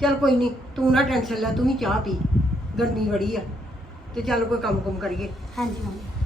ਚੱਲ ਕੋਈ ਨਹੀਂ ਤੂੰ ਨਾ ਟੈਨਸ਼ਨ ਲੈ, ਤੂੰ ਵੀ ਚਾਹ ਪੀ। ਗਰਮੀ ਬੜੀ ਆ, ਤੇ ਚੱਲ ਕੋਈ ਕੰਮ ਕੁਮ ਕਰੀਏ। ਹਾਂਜੀ, ਮੰਮੀ।